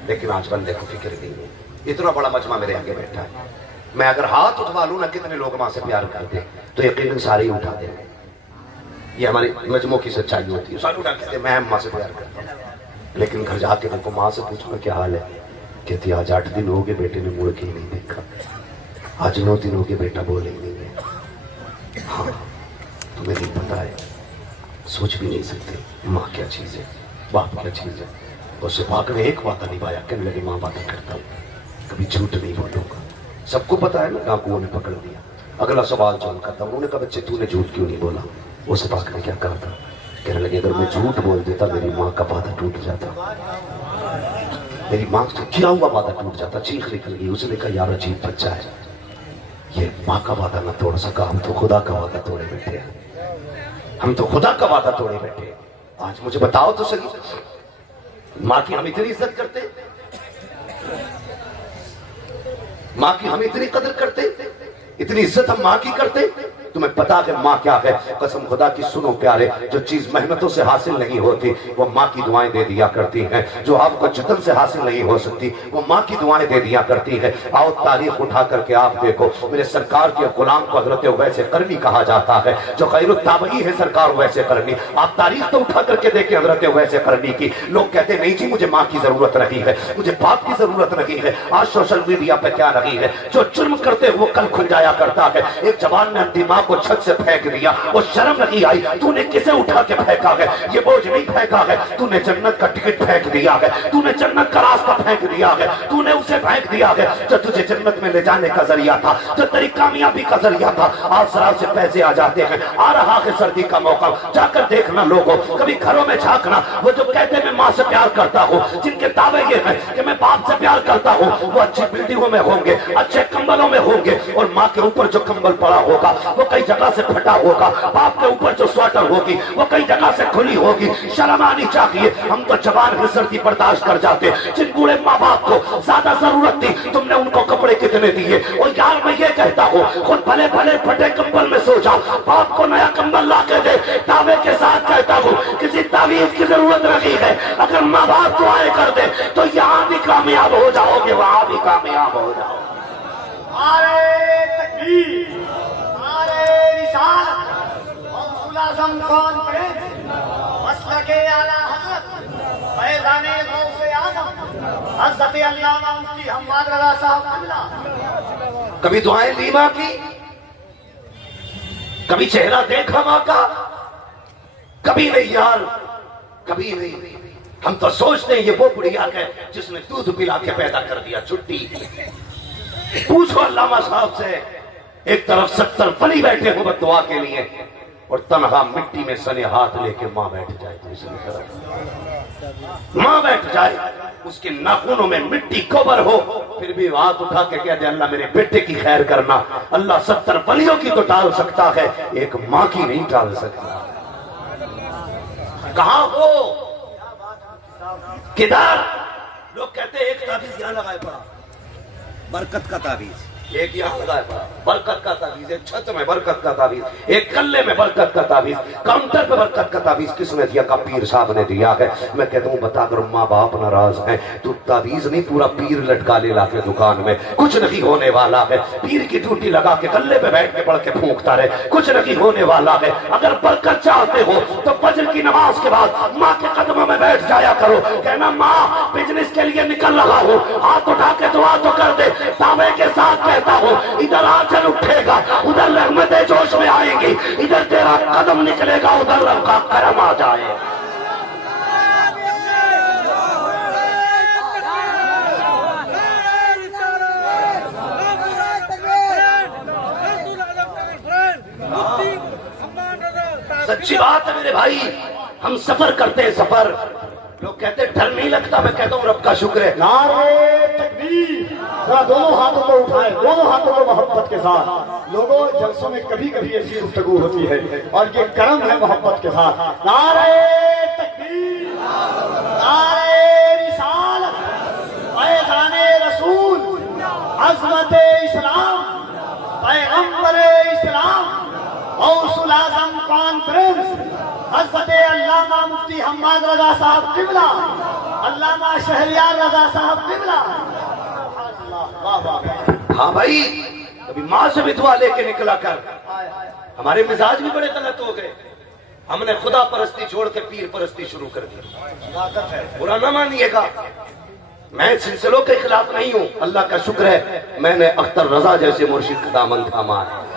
لیکن آج بندے کو فکر نہیں ہے۔ اتنا بڑا مجمع میرے آگے بیٹھا ہے، میں اگر ہاتھ اٹھوا لوں نا کتنے لوگ ماں سے پیار کرتے تو یقیناً سارے ہی اٹھا دیں گے۔ یہ ہماری مجموع کی سچائی ہوتی ہے، سارے اٹھا کہتے ہیں میں ماں سے پیار کرتا ہوں۔ لیکن گھر جا کے دیکھو، ماں سے پوچھو کیا حال ہے، کہتی آج 8 دن ہو گئے بیٹے نے مڑ کے ہی نہیں دیکھا، آج 9 دن ہو گئے بیٹا بولے ہی نہیں ہے۔ ہاں تمہیں نہیں پتا ہے، سوچ بھی نہیں سکتے ماں کیا چیز ہے، باپ کیا چیز ہے۔ اس پاک نے ایک وعدہ نبھایا، کہنے لگے ماں وعدہ کرتا ہوں کبھی جھوٹ نہیں بولوں گا۔ سب کو پتا ہے نا ڈاکوؤں نے پکڑ لیا۔ اگلا سوال جو ان کا تھا، انہوں نے کہا بچے تو نے جھوٹ کیوں نہیں بولا؟ اس پاک نے کیا کہا تھا؟ کہنے لگے اگر میں جھوٹ بول دیتا میری ماں کا وعدہ ٹوٹ جاتا، میری ماں سے کیا ہوا وعدہ ٹوٹ جاتا۔ چیخ نکل گئی، اس نے کہا یار عجیب بچہ ہے، یہ ماں کا وعدہ نہ توڑ سکا، ہم تو خدا کا وعدہ توڑے بیٹھے ہیں، ہم تو خدا کا وعدہ توڑے بیٹھے ہیں۔ آج مجھے بتاؤ تو صحیح، ماں کی ہم اتنی عزت کرتے، ماں کی ہم اتنی قدر کرتے، اتنی عزت ہم ماں کی کرتے؟ تمہیں پتا کہ ماں کیا ہے؟ قسم خدا کی سنو پیارے، جو چیز محنتوں سے حاصل نہیں ہوتی وہ ماں کی دعائیں دے دیا کرتی ہیں، جو آپ کو جتن سے حاصل نہیں ہو سکتی وہ ماں کی دعائیں دے دیا کرتی ہیں۔ آؤ تاریخ اٹھا کر کے آپ دیکھو، میرے سرکار کے غلام کو حضرت اویس قرنی کہا جاتا ہے، جو خیر التابعی ہے سرکار اویس قرنی۔ آپ تاریخ تو اٹھا کر کے دیکھیں حضرت اویس قرنی کی۔ لوگ کہتے نہیں جی مجھے ماں کی ضرورت نہیں ہے، مجھے باپ کی ضرورت نہیں ہے۔ آج سوشل میڈیا پہ کیا نہیں ہے، جو جرم کرتے وہ کل کھل جایا کرتا ہے۔ ایک جوان نے اپنی ماں کو چھت سے پھینک دیا، وہ شرم نہیں آئی، تو نے کسے اٹھا کے پھینکا ہے؟ یہ بوجھ نہیں پھینکا ہے، تو نے جنت کا ٹکٹ پھینک دیا ہے، تو نے جنت کا راستہ پھینک دیا ہے، تو نے اسے پھینک دیا ہے جو تجھے جنت میں لے جانے کا ذریعہ تھا، جو تیری کامیابی کا ذریعہ تھا۔ آج ذرا سے پیسے آ جاتے ہیں، آ رہا ہے سردی کا موقع، جا کر دیکھنا لوگوں، کبھی گھروں میں جھانکنا، وہ جو کہتے ہیں میں ماں سے پیار کرتا ہوں، جن کے دعوے یہ ہیں کہ میں باپ سے پیار کرتا ہوں، وہ اچھی بلڈنگوں میں ہوں گے، اچھے کمبلوں میں ہوں گے، اور ماں کے اوپر جو کمبل پڑا ہوگا وہ کئی جگہ سے پھٹا ہوگا، باپ کے اوپر جو سویٹر ہوگی وہ کئی جگہ سے کھلی ہوگی۔ شرم آنی چاہیے، ہم تو جوان میں سردی برداشت کر جاتے، جن بوڑھے ماں باپ کو زیادہ ضرورت تھی تم نے ان کو کپڑے کتنے دیے؟ اور یار میں یہ کہتا ہوں خود بھلے بھلے پھٹے کمبل میں سو جا، باپ کو نیا کمبل لا کے دے۔ دعوے کے ساتھ کہتا ہوں کسی تعویذ کی ضرورت نہیں ہے، اگر ماں باپ دعائیں کر دے تو یہاں بھی کامیاب ہو جاؤ گے، وہاں بھی کامیاب ہو جاؤ گے۔ نعرے تکبیر، نعرے رسالت، غوث اعظم کانفرنس، مسلک اعلیٰ حضرت فیضان غوث اعظم حضرت علامہ مفتی حماد رضا صاحب قبلہ۔ کبھی دعائیں لی ماں کی، کبھی چہرہ دیکھا ماں کا؟ کبھی نہیں یار، کبھی نہیں۔ ہم تو سوچتے ہیں یہ وہ بڑھیا ہے جس نے دودھ پلا کے پیدا کر دیا، چھٹی۔ پوچھو علامہ صاحب سے، ایک طرف 70 ولی بیٹھے ہو دعا کے لیے، اور تنہا مٹی میں سنے ہاتھ لے کے ماں بیٹھ جائے، دوسری طرف ماں بیٹھ جائے، اس کے ناخنوں میں مٹی کوبر ہو، پھر بھی ہاتھ اٹھا کے کہہ دے اللہ میرے بیٹے کی خیر کرنا۔ اللہ 70 ولیوں کی تو ٹال سکتا ہے، ایک ماں کی نہیں ٹال سکتا۔ کہاں ہو؟ کدھر؟ لوگ کہتے ہیں ایک تعویذ یہاں لگائے پڑا، برکت کا تعویذ، ایک یہاں لگائے پڑا برکت کا تعویذ، ایک چھت میں برکت کا تعویذ، ایک کلے میں برکت کا تعویذ، کاؤنٹر پہ برکت کا تعویذ کس نے دیا؟ کا پیر صاحب نے دیا ہے۔ میں کہتا ہوں بتا کر ماں باپ ناراض ہیں، تو تعویذ نہیں پورا پیر لٹکا لے لا کے دکان میں، کچھ نہیں ہونے والا ہے۔ پیر کی ڈیوٹی لگا کے کلے پہ بیٹھ کے پڑھ کے پھونکتا رہے، کچھ نہیں ہونے والا ہے۔ اگر برکت چاہتے ہو تو فجر کی نماز کے بعد ماں کے قدموں میں بیٹھ جایا کرو، کہنا ماں بزنس کے لیے نکل رہا ہوں، ہاتھ اٹھا کے دعا تو کر دے۔ دعوے کے ساتھ کہتا ہوں ادھر آنچل اٹھے گا، ادھر رحمتیں جوش میں آئیں گی، ادھر تیرا قدم نکلے گا، ادھر رب کا کرم آ جائے۔ سچی بات ہے میرے بھائی، ہم سفر کرتے ہیں، سفر۔ لوگ کہتے ہیں ڈر نہیں لگتا، میں کہتا ہوں رب کا شکر ہے۔ نعرے تکبیر، ذرا دونوں ہاتھوں کو اٹھائیں، دونوں ہاتھوں کو محبت کے ساتھ۔ لوگوں جلسوں میں کبھی کبھی ایسی گفتگو ہوتی ہے اور یہ کرم ہے محبت کے ساتھ۔ نعرے تکبیر، نعرے رسالت، فیضان رسول، عظمت اسلام، حضرت علامہ مفتی حماد رضا صاحب قبلہ، علامہ شہریار رضا صاحب قبلہ. واہ واہ. ہاں بھائی، کبھی ماں سے بھی دعا لے کے نکلا کر. ہمارے مزاج بھی بڑے غلط ہو گئے. ہم نے خدا پرستی چھوڑ کے پیر پرستی شروع کر دی. برا نہ مانیے گا، میں سلسلوں کے خلاف نہیں ہوں. اللہ کا شکر ہے میں نے اختر رضا جیسے مرشد کا دامن تھاما ہے.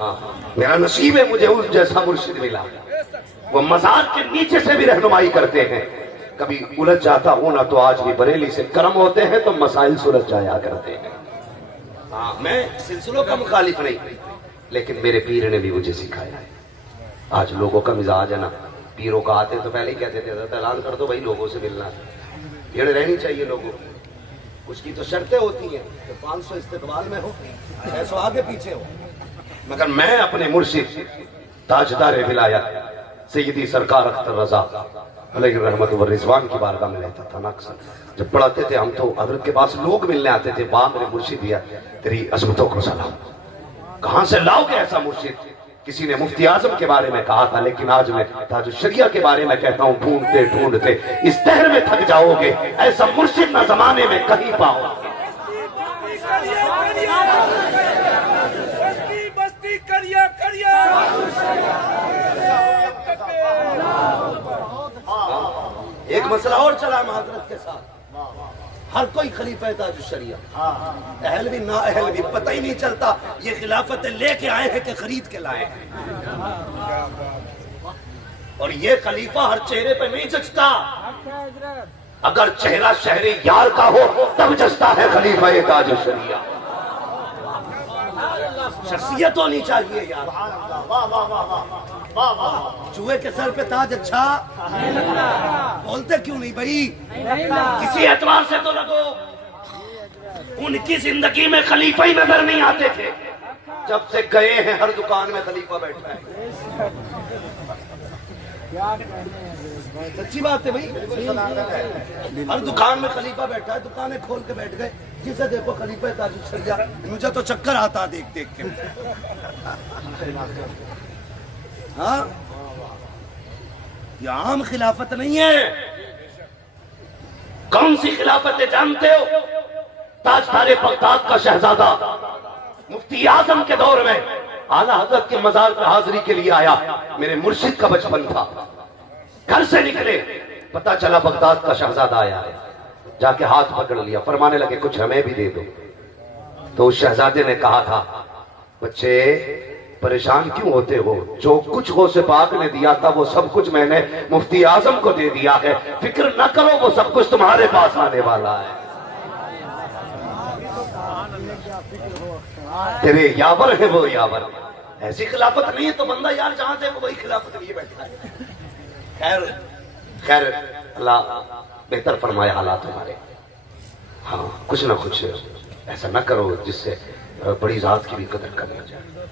ہاں، میرا نصیب ہے مجھے اس جیسا مرشد ملا. وہ مزار کے نیچے سے بھی رہنمائی کرتے ہیں. کبھی الجھ جاتا ہوں نا تو آج بھی بریلی سے کرم ہوتے ہیں تو مسائل سلجھ جایا کرتے ہیں. ہاں، میں سلسلوں کا مخالف نہیں، لیکن میرے پیر نے بھی مجھے سکھایا ہے. آج لوگوں کا مزاج ہے نا، پیروں کا آتے تو پہلے ہی کہتے تھے اعلان کر دو بھائی لوگوں سے ملنا ہے. بھیڑ رہنی چاہیے لوگوں کی. اس کی تو شرطیں ہوتی ہیں کہ 500 استقبال میں ہو، 600 آگے پیچھے ہو. مگر میں اپنے مرشد تاجدار ولایت سیدی سرکار اختر رضا علیہ رحمت و رضوان کی بارگاہ میں رہتا تھا نا. اکثر جب پڑھاتے تھے ہم تو حضرت کے پاس لوگ ملنے آتے تھے. واہ میرے مرشد دیا تیری عظمتوں کو سلام. کہاں سے لاؤ گے ایسا مرشد؟ کسی نے مفتی اعظم کے بارے میں کہا تھا، لیکن آج میں تاج الشریعہ کے بارے میں کہتا ہوں ڈھونڈتے ڈھونڈتے اس دہر میں تھک جاؤ گے. ایسا مرشد نہ زمانے میں کہیں پاؤ. ایک مسئلہ اور چلا معذرت کے ساتھ. ہر کوئی خلیفہ ہے تاج الشریعہ، اہل بھی نا اہل بھی، پتہ ہی نہیں چلتا یہ خلافتیں لے کے آئے ہیں کہ خرید کے لائے ہیں. اور یہ خلیفہ ہر چہرے پہ نہیں جچتا. اگر چہرہ شہر یار کا ہو تب جچتا ہے خلیفہ تاج الشریعہ. شخصیت ہونی چاہیے یار. چوہے کے سر پہ تاج اچھا بولتے کیوں نہیں بھائی؟ کسی اعتبار سے تو لگو. ان کی زندگی میں خلیفہ ہی نظر نہیں آتے تھے. جب سے گئے ہیں ہر دکان میں خلیفہ بیٹھا ہے. سچی بات ہے بھائی، ہر دکان میں خلیفہ بیٹھا ہے. دکانیں کھول کے بیٹھ گئے، جسے دیکھو خلیفہ تاج الشریعہ. مجھے تو چکر آتا دیکھ دیکھ کے. ہاں، یہ عام خلافت نہیں ہے. کون سی خلافت جانتے ہو؟ تاجدار بغداد کا شہزادہ مفتی اعظم کے دور میں اعلیٰ حضرت کے مزار پہ حاضری کے لیے آیا. میرے مرشد کا بچپن تھا. گھر سے نکلے، پتا چلا بغداد کا شہزادہ آیا ہے. جا کے ہاتھ پکڑ لیا، فرمانے لگے کچھ ہمیں بھی دے دو. تو اس شہزادے نے کہا تھا بچے پریشان کیوں ہوتے ہو؟ جو کچھ غوث پاک نے دیا تھا وہ سب کچھ میں نے مفتی اعظم کو دے دیا ہے. فکر نہ کرو، وہ سب کچھ تمہارے پاس آنے والا ہے. تیرے یاور ہے وہ یاور. ایسی خلافت نہیں ہے تو بندہ یار جہاں تھے وہ وہی خلافت لیے بیٹھا ہے. خیر خیر، اللہ بہتر فرمائے حالات ہمارے. ہاں، کچھ نہ کچھ ایسا نہ کرو جس سے بڑی ذات کی بھی قدر کم ہو جائے.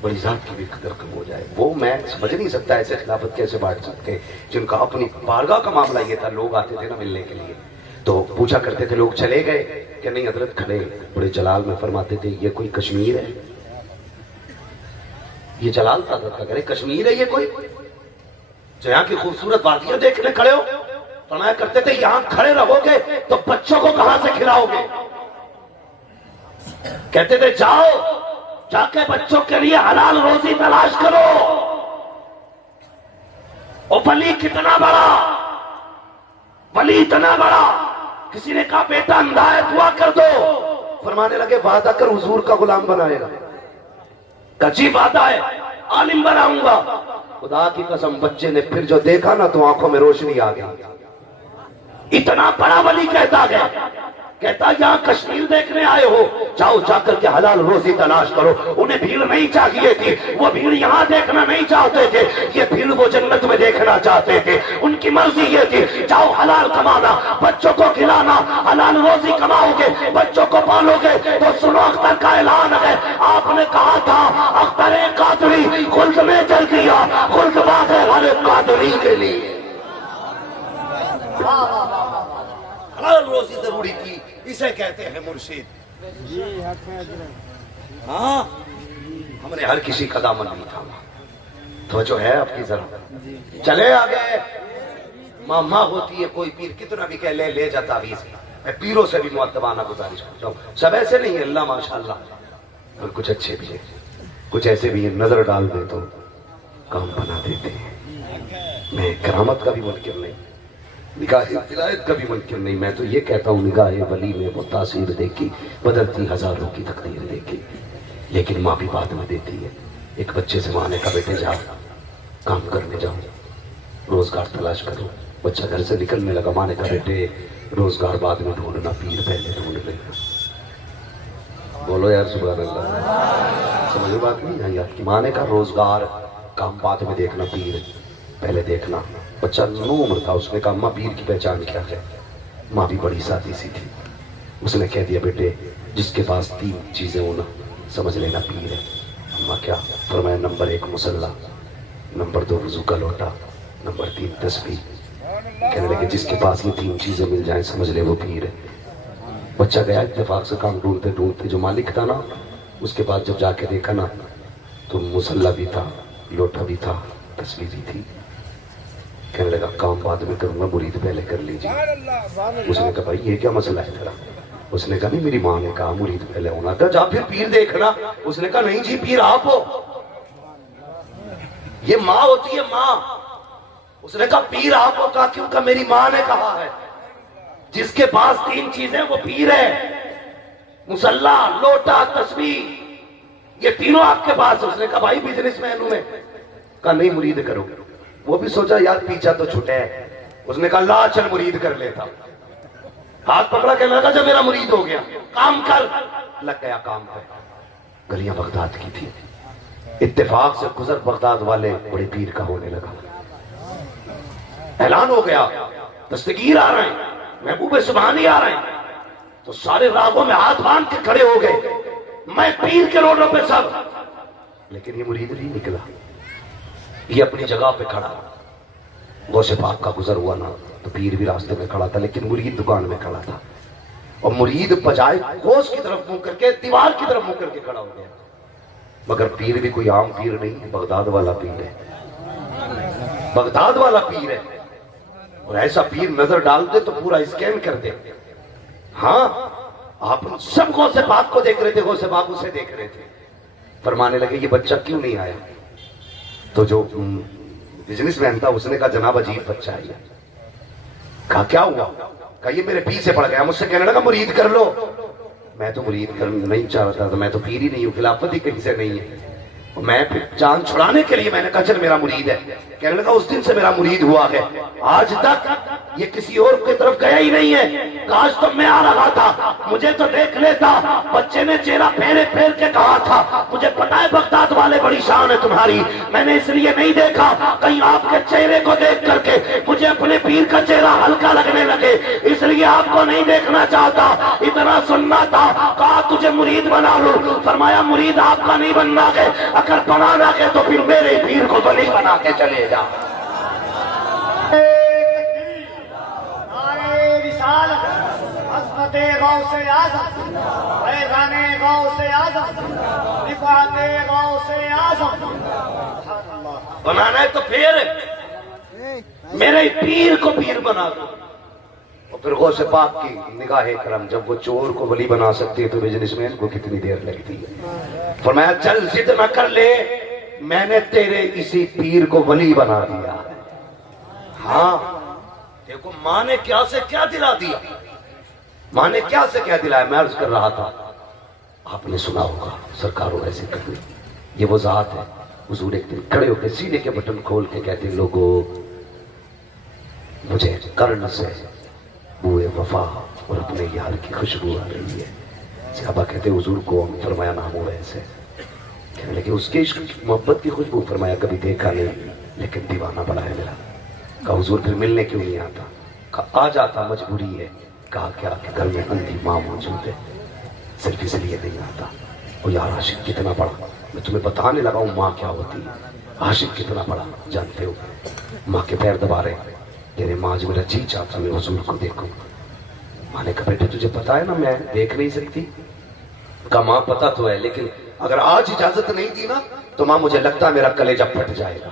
بڑی ذات کی بھی قدر کم ہو جائے. وہ میں سمجھ نہیں سکتا ایسے خلافت کیسے بانٹ سکتے جن کا اپنی بارگاہ کا معاملہ یہ تھا. لوگ آتے تھے نا ملنے کے لیے تو پوچھا کرتے تھے لوگ چلے گئے کہ نہیں حضرت کھڑے. بڑے جلال میں فرماتے تھے یہ کوئی کشمیر ہے؟ یہ جلال تھا حضرت کا، کہ کشمیر ہے یہ کوئی جو یہاں کی خوبصورت وادیاں دیکھنے کھڑے ہو؟ فرمایا کرتے تھے یہاں کھڑے رہو گے تو بچوں کو کہاں سے کھلاؤ گے؟ کہتے تھے جاؤ جا کے بچوں کے لیے حلال روزی تلاش کرو. او ولی کتنا بڑا، ولی اتنا بڑا. کسی نے کہا بیٹا اندھا ہے دعا کر دو. فرمانے لگے وعدہ کر حضور کا غلام بنائے گا. کچی وعدہ ہے عالم بناؤں گا. خدا کی قسم بچے نے پھر جو دیکھا نا تو آنکھوں میں روشنی آ گئی. اتنا بڑا ولی کہتا گیا، کہتا یہاں کشمیر دیکھنے آئے ہو، جاؤ جا کر کے حلال روزی تلاش کرو. انہیں بھیڑ نہیں چاہیے تھی، وہ بھیڑ یہاں دیکھنا نہیں چاہتے تھے. یہ بھیڑ وہ جنت میں دیکھنا چاہتے تھے. ان کی مرضی یہ تھی جاؤ حلال کمانا، بچوں کو کھلانا. حلال روزی کماؤ گے، بچوں کو پالو گے تو سنو اختر کا اعلان ہے. آپ نے کہا تھا اختر قادری خلد میں چل گیا، خلد بات ہے ہر قادری کے لیے. حلال روزی ضروری تھی، اسے کہتے ہیں مرشد. ہاں، ہم نے ہر کسی کا دامن نہیں تھاما. تو جو ہے آپ کی ذرا چلے آگے. ماں ہوتی ہے کوئی پیر کتنا بھی کہ لے جا تعویذ. میں پیروں سے بھی مؤدبانہ گزارش کرتا ہوں, سب ایسے نہیں ہے, اللہ ماشاءاللہ, اور کچھ اچھے بھی ہیں, کچھ ایسے بھی ہیں نظر ڈال دے تو کام بنا دیتے ہیں. میں کرامت کا بھی منکر نہیں, نگاہ ولایت کا بھی منکر نہیں. میں تو یہ کہتا ہوں نگاہ ولی میں وہ تاثیر دیکھی, بدلتی ہزاروں کی تقدیر دیکھی, لیکن ماں بھی بعد میں دیتی ہے. ایک بچے سے ماں نے کہا بیٹے جاؤ کام کرنے جاؤ, روزگار تلاش کرو. بچہ گھر سے نکلنے لگا, ماں نے کہا بیٹے روزگار بعد میں ڈھونڈنا, پیر پہلے ڈھونڈ لینا. بولو یار سبحان اللہ, سمجھو بات نہیں آئی آپ کی. ماں نے کہا روزگار کام بعد میں دیکھنا, پیر پہلے دیکھنا. بچہ 9 عمر تھا, اس نے کہا ماں پیر کی پہچان کیا ہے؟ ماں بھی بڑی سادی سی تھی, اس نے کہہ دیا بیٹے جس کے پاس 3 چیزیں ہونا سمجھ لینا پیر ہے. اماں کیا؟ فرمایا نمبر 1 مصلی, نمبر 2 وضو کا لوٹا, نمبر 3 تسبیح. کہنے لگے جس کے پاس یہ 3 چیزیں مل جائیں سمجھ لے وہ پیر ہے. بچہ گیا اتفاق سے کام ڈھونڈتے ڈھونڈتے, جو مالک تھا نا اس کے پاس جب جا کے دیکھا نا تو مصلی بھی تھا, لوٹا بھی تھا, تسبیح بھی تھی. کہنے لگا کام بعد میں کروں گا, مرید پہلے کر لیجیے. اس نے کہا بھائی یہ کیا مسئلہ ہے تیرا؟ اس نے کہا نہیں میری ماں نے کہا مرید پہلے ہونا تھا, جا پھر پیر دیکھنا. اس نے کہا نہیں جی پیر آپ ہو, یہ ماں ہوتی ہے ماں. اس نے کہا پیر آپ ہو, کہا کیوں؟ کہ میری ماں نے کہا ہے جس کے پاس 3 چیزیں وہ پیر ہے, مصلی, لوٹا, تسبیح, یہ تینوں آپ کے پاس. اس نے کہا بھائی بزنس مین ہوں میں. کہا نہیں مرید کرو. وہ بھی سوچا یار پیچھا تو چھٹے ہے. اس نے کہا لا چل مرید کر لیتا. ہاتھ پکڑا کے لگا جب میرا مرید ہو گیا کام کر. لگ گیا کام پہ. گلیاں بغداد کی تھی, اتفاق سے گزر بغداد والے بڑے پیر کا ہونے لگا. اعلان ہو گیا دستگیر آ رہے ہیں, محبوب سبحانی آ رہے ہیں. تو سارے راگوں میں ہاتھ باندھ کے کھڑے ہو گئے, میں پیر کے روڈوں پہ سب. لیکن یہ مرید نہیں نکلا, یہ اپنی جگہ پہ کھڑا. غوث پاک کا گزر ہوا نا تو پیر بھی راستے میں کھڑا تھا, لیکن مرید دکان میں کھڑا تھا. اور مرید بجائے غوث کی طرف منہ کر کے دیوار کی طرف منہ کر کے کھڑا ہو گیا. مگر پیر بھی کوئی عام پیر نہیں, بغداد والا پیر ہے, بغداد والا پیر ہے. اور ایسا پیر نظر ڈال دے تو پورا اسکین کر دے. ہاں آپ سب غوث پاک کو دیکھ رہے تھے, غوث پاک اسے دیکھ رہے تھے. فرمانے لگے یہ بچہ کیوں نہیں آیا؟ تو جو بزنس مین تھا اس نے کہا جناب عجیب بچہ ہے. کہا کیا ہوا؟ کہا یہ میرے پیچھے پڑ گیا, مجھ سے کہنے لگا مرید کر لو. میں تو مرید کر نہیں چاہتا تھا, میں تو پیر ہی نہیں ہوں, خلافت ہی کہیں سے نہیں ہے. میں پھر جان چھڑانے کے لیے میں نے کہا چل میرا مرید ہے. کہنے لگا اس دن سے میرا مرید ہوا ہے, آج تک یہ کسی اور کی طرف گیا ہی نہیں ہے. کاش تو میں آ رہا تھا, مجھے تو دیکھ لیتا. بچے نے چہرہ پھیر کے کہا تھا مجھے پتا ہے بغداد والے بڑی شان ہے تمہاری, میں نے اس لیے نہیں دیکھا کہیں آپ کے چہرے کو دیکھ کر کے مجھے اپنے پیر کا چہرہ ہلکا لگنے لگے, اس لیے آپ کو نہیں دیکھنا چاہتا, اتنا سننا تھا. کہا تجھے مرید بنا لوں. فرمایا مرید آپ کا نہیں بننا ہے, اگر بنانا ہے تو پھر میرے پیر کو بلی بنا کے چلے جا. عظمت غوث اعظم, فیضان غوث اعظم, رفعت غوث اعظم. بنانا ہے تو پھر میرے پیر کو پیر بنا دو. اور پھر غوث پاک کی نگاہ کرم, جب وہ چور کو ولی بنا سکتی ہے تو بزنس مین کو کتنی دیر لگتی ہے. فرمایا چل ضد نہ کر لے, میں نے تیرے اسی پیر کو ولی بنا دیا. ہاں دیکھو ماں نے کیا سے کیا دلا دیا, ماں نے کیا سے کیا دلایا. میں عرض کر رہا تھا آپ نے سنا ہوگا سرکاروں ایسے کرنے, یہ وہ ذات ہے. حضور ایک دن کھڑے ہو کے سینے کے بٹن کھول کے کہتے لوگوں مجھے کرن سے بوئے وفا اور اپنے یار کی خوشبو آ رہی ہے. صحابہ کہتے حضور کو ہم. فرمایا نام ہو ایسے. کہنے لگے اس کے عشق محبت کی خوشبو. فرمایا کبھی دیکھا نہیں لیکن دیوانہ بڑا ہے میرا. کہا حضور پھر ملنے کیوں نہیں آتا؟ کہا آ جاتا, مجبوری ہے. کہا کیا کہ گھر میں اندھی ماں موجود ہے, صرف اس لیے نہیں آتا. اور یار عاشق کتنا بڑا, میں تمہیں بتانے لگا ہوں ماں کیا ہوتی ہے. عاشق کتنا بڑا جانتے ہو, ماں کے پیر دبا رہے, تیرے ماں آج میرا جی چاہتا میں حضور کو دیکھوں. ماں نے کہا بیٹے تجھے پتا ہے نا میں دیکھ نہیں سکتی. کہا ماں پتا تو ہے لیکن اگر آج اجازت نہیں دی نا تو ماں مجھے لگتا ہے میرا کلیجہ پھٹ جائے گا.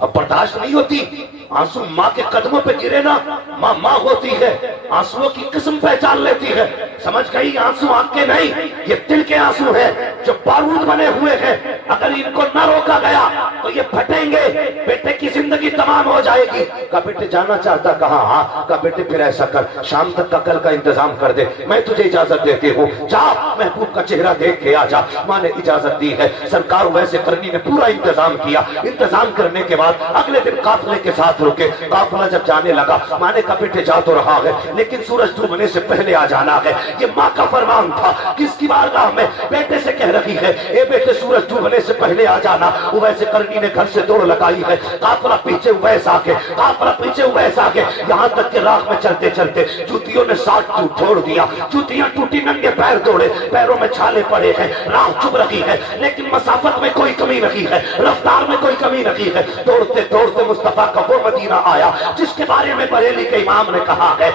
اب برداشت نہیں ہوتی. آنسو ماں کے قدموں پہ گرے نا, ماں ماں ہوتی ہے, آنسوؤں کی قسم پہچان لیتی ہے. سمجھ گئی؟ آنسو آنکھ کے نہیں, یہ دل کے آنسو ہیں جو بارود بنے ہوئے ہیں. اگر ان کو نہ روکا گیا تو یہ پھٹیں گے, بیٹے کی زندگی تمام ہو جائے گی. کہا بیٹے جانا چاہتا کہاں؟ ہاں. کہا بیٹے پھر ایسا کر, شام تک کا کل کا انتظام کر دے, میں تجھے اجازت دیتی ہوں, جا محبوب کا چہرہ دیکھ کے آ جا. ماں نے اجازت دی ہے. سرکار ویسے کرنی نے پورا انتظام کیا. انتظام کرنے کے بعد اگلے دن قافلے کے ساتھ رکے. قافلہ جب جانے لگا ماں نے کہا بیٹے جا تو رہا ہے لیکن سورج ڈوبنے سے پہلے آ جانا ہے. یہ ماں کا فرمان تھا. کس کی بارگاہ میں بیٹے سے کہہ رہی ہے اے بیٹے سورج ڈوبنے سے پہلے آ جانا. ویسے کرنی نے گھر سے دوڑ لگائی ہے. قافلہ پیچھے اویس آگے, قافلہ پیچھے اویس آگے, یہاں تک کہ راہ میں چلتے چلتے جوتیوں نے ساتھ چھوڑ دیا. جوتیاں ٹوٹی, ننگے پیر دوڑے, پیروں میں چھالے پڑے ہیں. راہ چپ رہی ہے لیکن مسافت میں کوئی کمی نہیں ہے, رفتار میں کوئی کمی نہیں ہے. دوڑتے دوڑتے مصطفیٰ کا وہ مدینہ آیا جس کے بارے میں بریلی کے امام نے کہا ہے,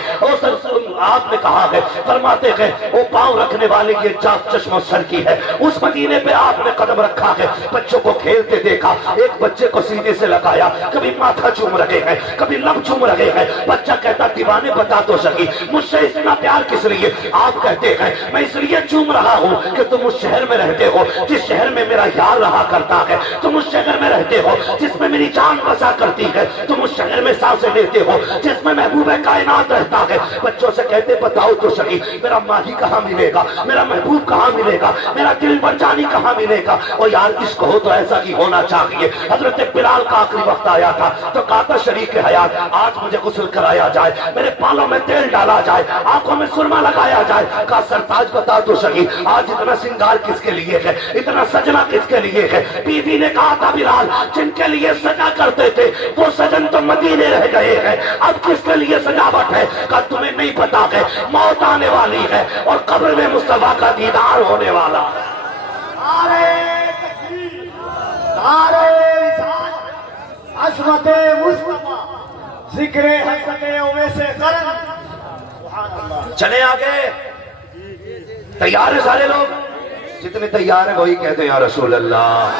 آپ نے کہا ہے, فرماتے ہیں وہ پاؤں رکھنے والے یہ چاک چشم و سر کی ہے. اس مدینے پہ آپ نے قدم رکھا ہے. بچوں کو کھیلتے دیکھا, ایک بچے کو سینے سے لگایا, کبھی ماتھا چوم رہے ہیں کبھی لب چوم رہے ہیں. بچہ کہتا دیوانے بتا تو سکی مجھ سے اتنا پیار کس لیے؟ آپ کہتے ہیں میں اس لیے چوم رہا ہوں کہ تم اس شہر میں رہتے ہو جس شہر میں میرا یار رہا کرتا ہے. تم اس شہر میں رہتے ہو جس میں میری جان بسا کرتی ہے. تم اس شہر میں سانسیں لیتے ہو جس میں محبوب کائنات رہتا ہے. بچوں سے کہتے بتاؤ تو صحیح میرا ماہی کہاں ملے گا, میرا محبوب کہاں ملے گا, میرا دل بر جانی کہاں ملے گا. اور یار اس کو ہو تو ایسا ہی ہونا چاہیے. حضرت بلال کا آخری وقت آیا تھا تو کہا تھا شریک حیات آج مجھے غسل کرایا جائے, میرے بالوں میں تیل ڈالا جائے, آنکھوں میں سرما لگایا جائے. کہا سرتاج بتا تو صحیح آج اتنا سنگار کس کے لیے ہے, اتنا سجنا کس کے لیے ہے؟ بیوی نے کہا تھا بلال جن کے لیے سجا کرتے تھے وہ سجن تو مدینے رہ گئے ہیں, اب کس کے لیے سجاوٹ ہے؟ کہا تمہیں نہیں پتا ہے موت آنے والی ہے اور قبر میں مصطفیٰ کا دیدار ہونے والا ہے. عظمت مصطفیٰ ذکر حضرت اویس قرن. چلے آگے. تیار ہیں سارے لوگ؟ جتنے تیار ہیں وہی کہتے ہیں یا رسول اللہ.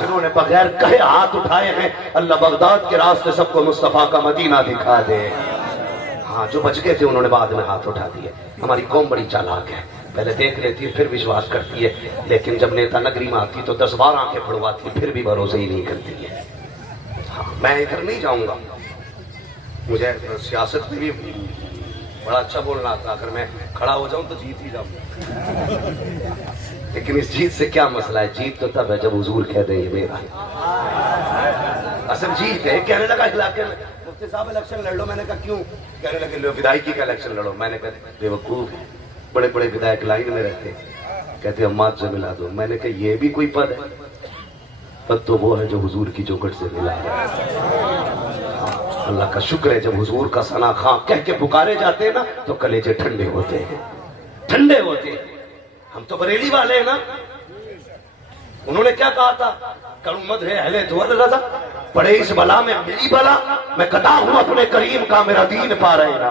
جنہوں نے بغیر کہے ہاتھ اٹھائے ہیں اللہ بغداد کے راستے سب کو مصطفیٰ کا مدینہ دکھا دے. ہاں جو بچ گئے تھے انہوں نے بعد میں ہاتھ اٹھا دیے. ہماری قوم بڑی چالاک ہے, پہلے دیکھ لیتی ہے پھر وشواس کرتی ہے, لیکن جب نیتا نگری میں آتی تو 10 بار آنکھیں پھڑواتی ہے پھر بھی بھروسہ ہی نہیں کرتی ہے. ہاں میں ادھر نہیں جاؤں گا, مجھے سیاست میں بھی بڑا اچھا بولنا آتا, اگر میں کھڑا ہو جاؤں تو جیت ہی جاؤں گا. لیکن اس جیت سے کیا مسئلہ ہے؟ جیت تو تب ہے جب حضور کہہ دیں یہ میرا. اصل جیت ہے. کہنے لگا علاقے میں مفتی صاحب الیکشن لڑ لو. میں نے کہا کیوں؟ کہنے لگے لو ودائیکی کا الیکشن لڑو. میں نے کہا بے وقوف, بڑے بڑے ودائک لائن میں رہتے, کہتے امات سے ملا دو. میں نے کہا یہ بھی کوئی پد ہے؟ پد تو وہ ہے جو حضور کی چوکھٹ سے ملا ہے. اللہ کا شکر ہے جب حضور کا ثنا خواں کہہ کے پکارے جاتے ہیں نا تو کلیجے ٹھنڈے ہوتے ہیں, ٹھنڈے ہوتے ہیں. ہم تو بریلی والے ہیں نا. انہوں نے کیا کہا تھا؟ کل امت ہے اہل دور رضا, پڑے اس بلا میں میری بلا, میں قطع ہوں اپنے کریم کا میرا دین پا رہے نا.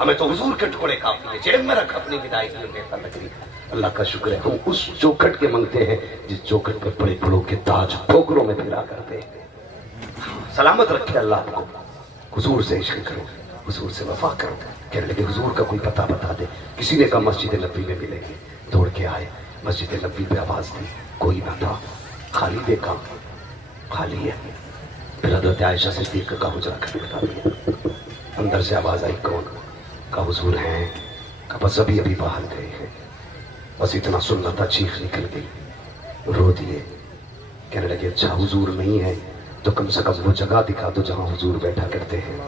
ہمیں تو حضور کے ٹکڑے کافی ہے, جیب میں رکھ اپنی ودائیکی دیتا نگری. اللہ کا شکر ہے ہم اس چوکھٹ کے منگتے ہیں جس چوکھٹ پہ بڑے بڑوں کے تاج ٹھوکروں میں پھرا کرتے ہیں. سلامت رکھے اللہ آپ کو. حضور سے عشق کرو, حضور سے وفا کرو. کہنے لگے حضور کا کوئی پتہ بتا دے. کسی نے کہا مسجد نبوی میں ملیں گے. دوڑ کے آئے, مسجد نبوی پہ آواز دی, کوئی نہ تھا, خالی دیکھا, خالی ہے. پھر حضرت عائشہ صدیقہ کا حجرہ کھٹکھٹا دیا. اندر سے آواز آئی کون؟ کہا حضور ہیں. کہا بس ابھی باہر گئے ہیں. بس اتنا سننا تھا, چیخ نکل گئی, رو دیے. کہنے لگے اچھا حضور نہیں ہے تو کم سے کم وہ جگہ دکھا دو جہاں حضور بیٹھا کرتے ہیں,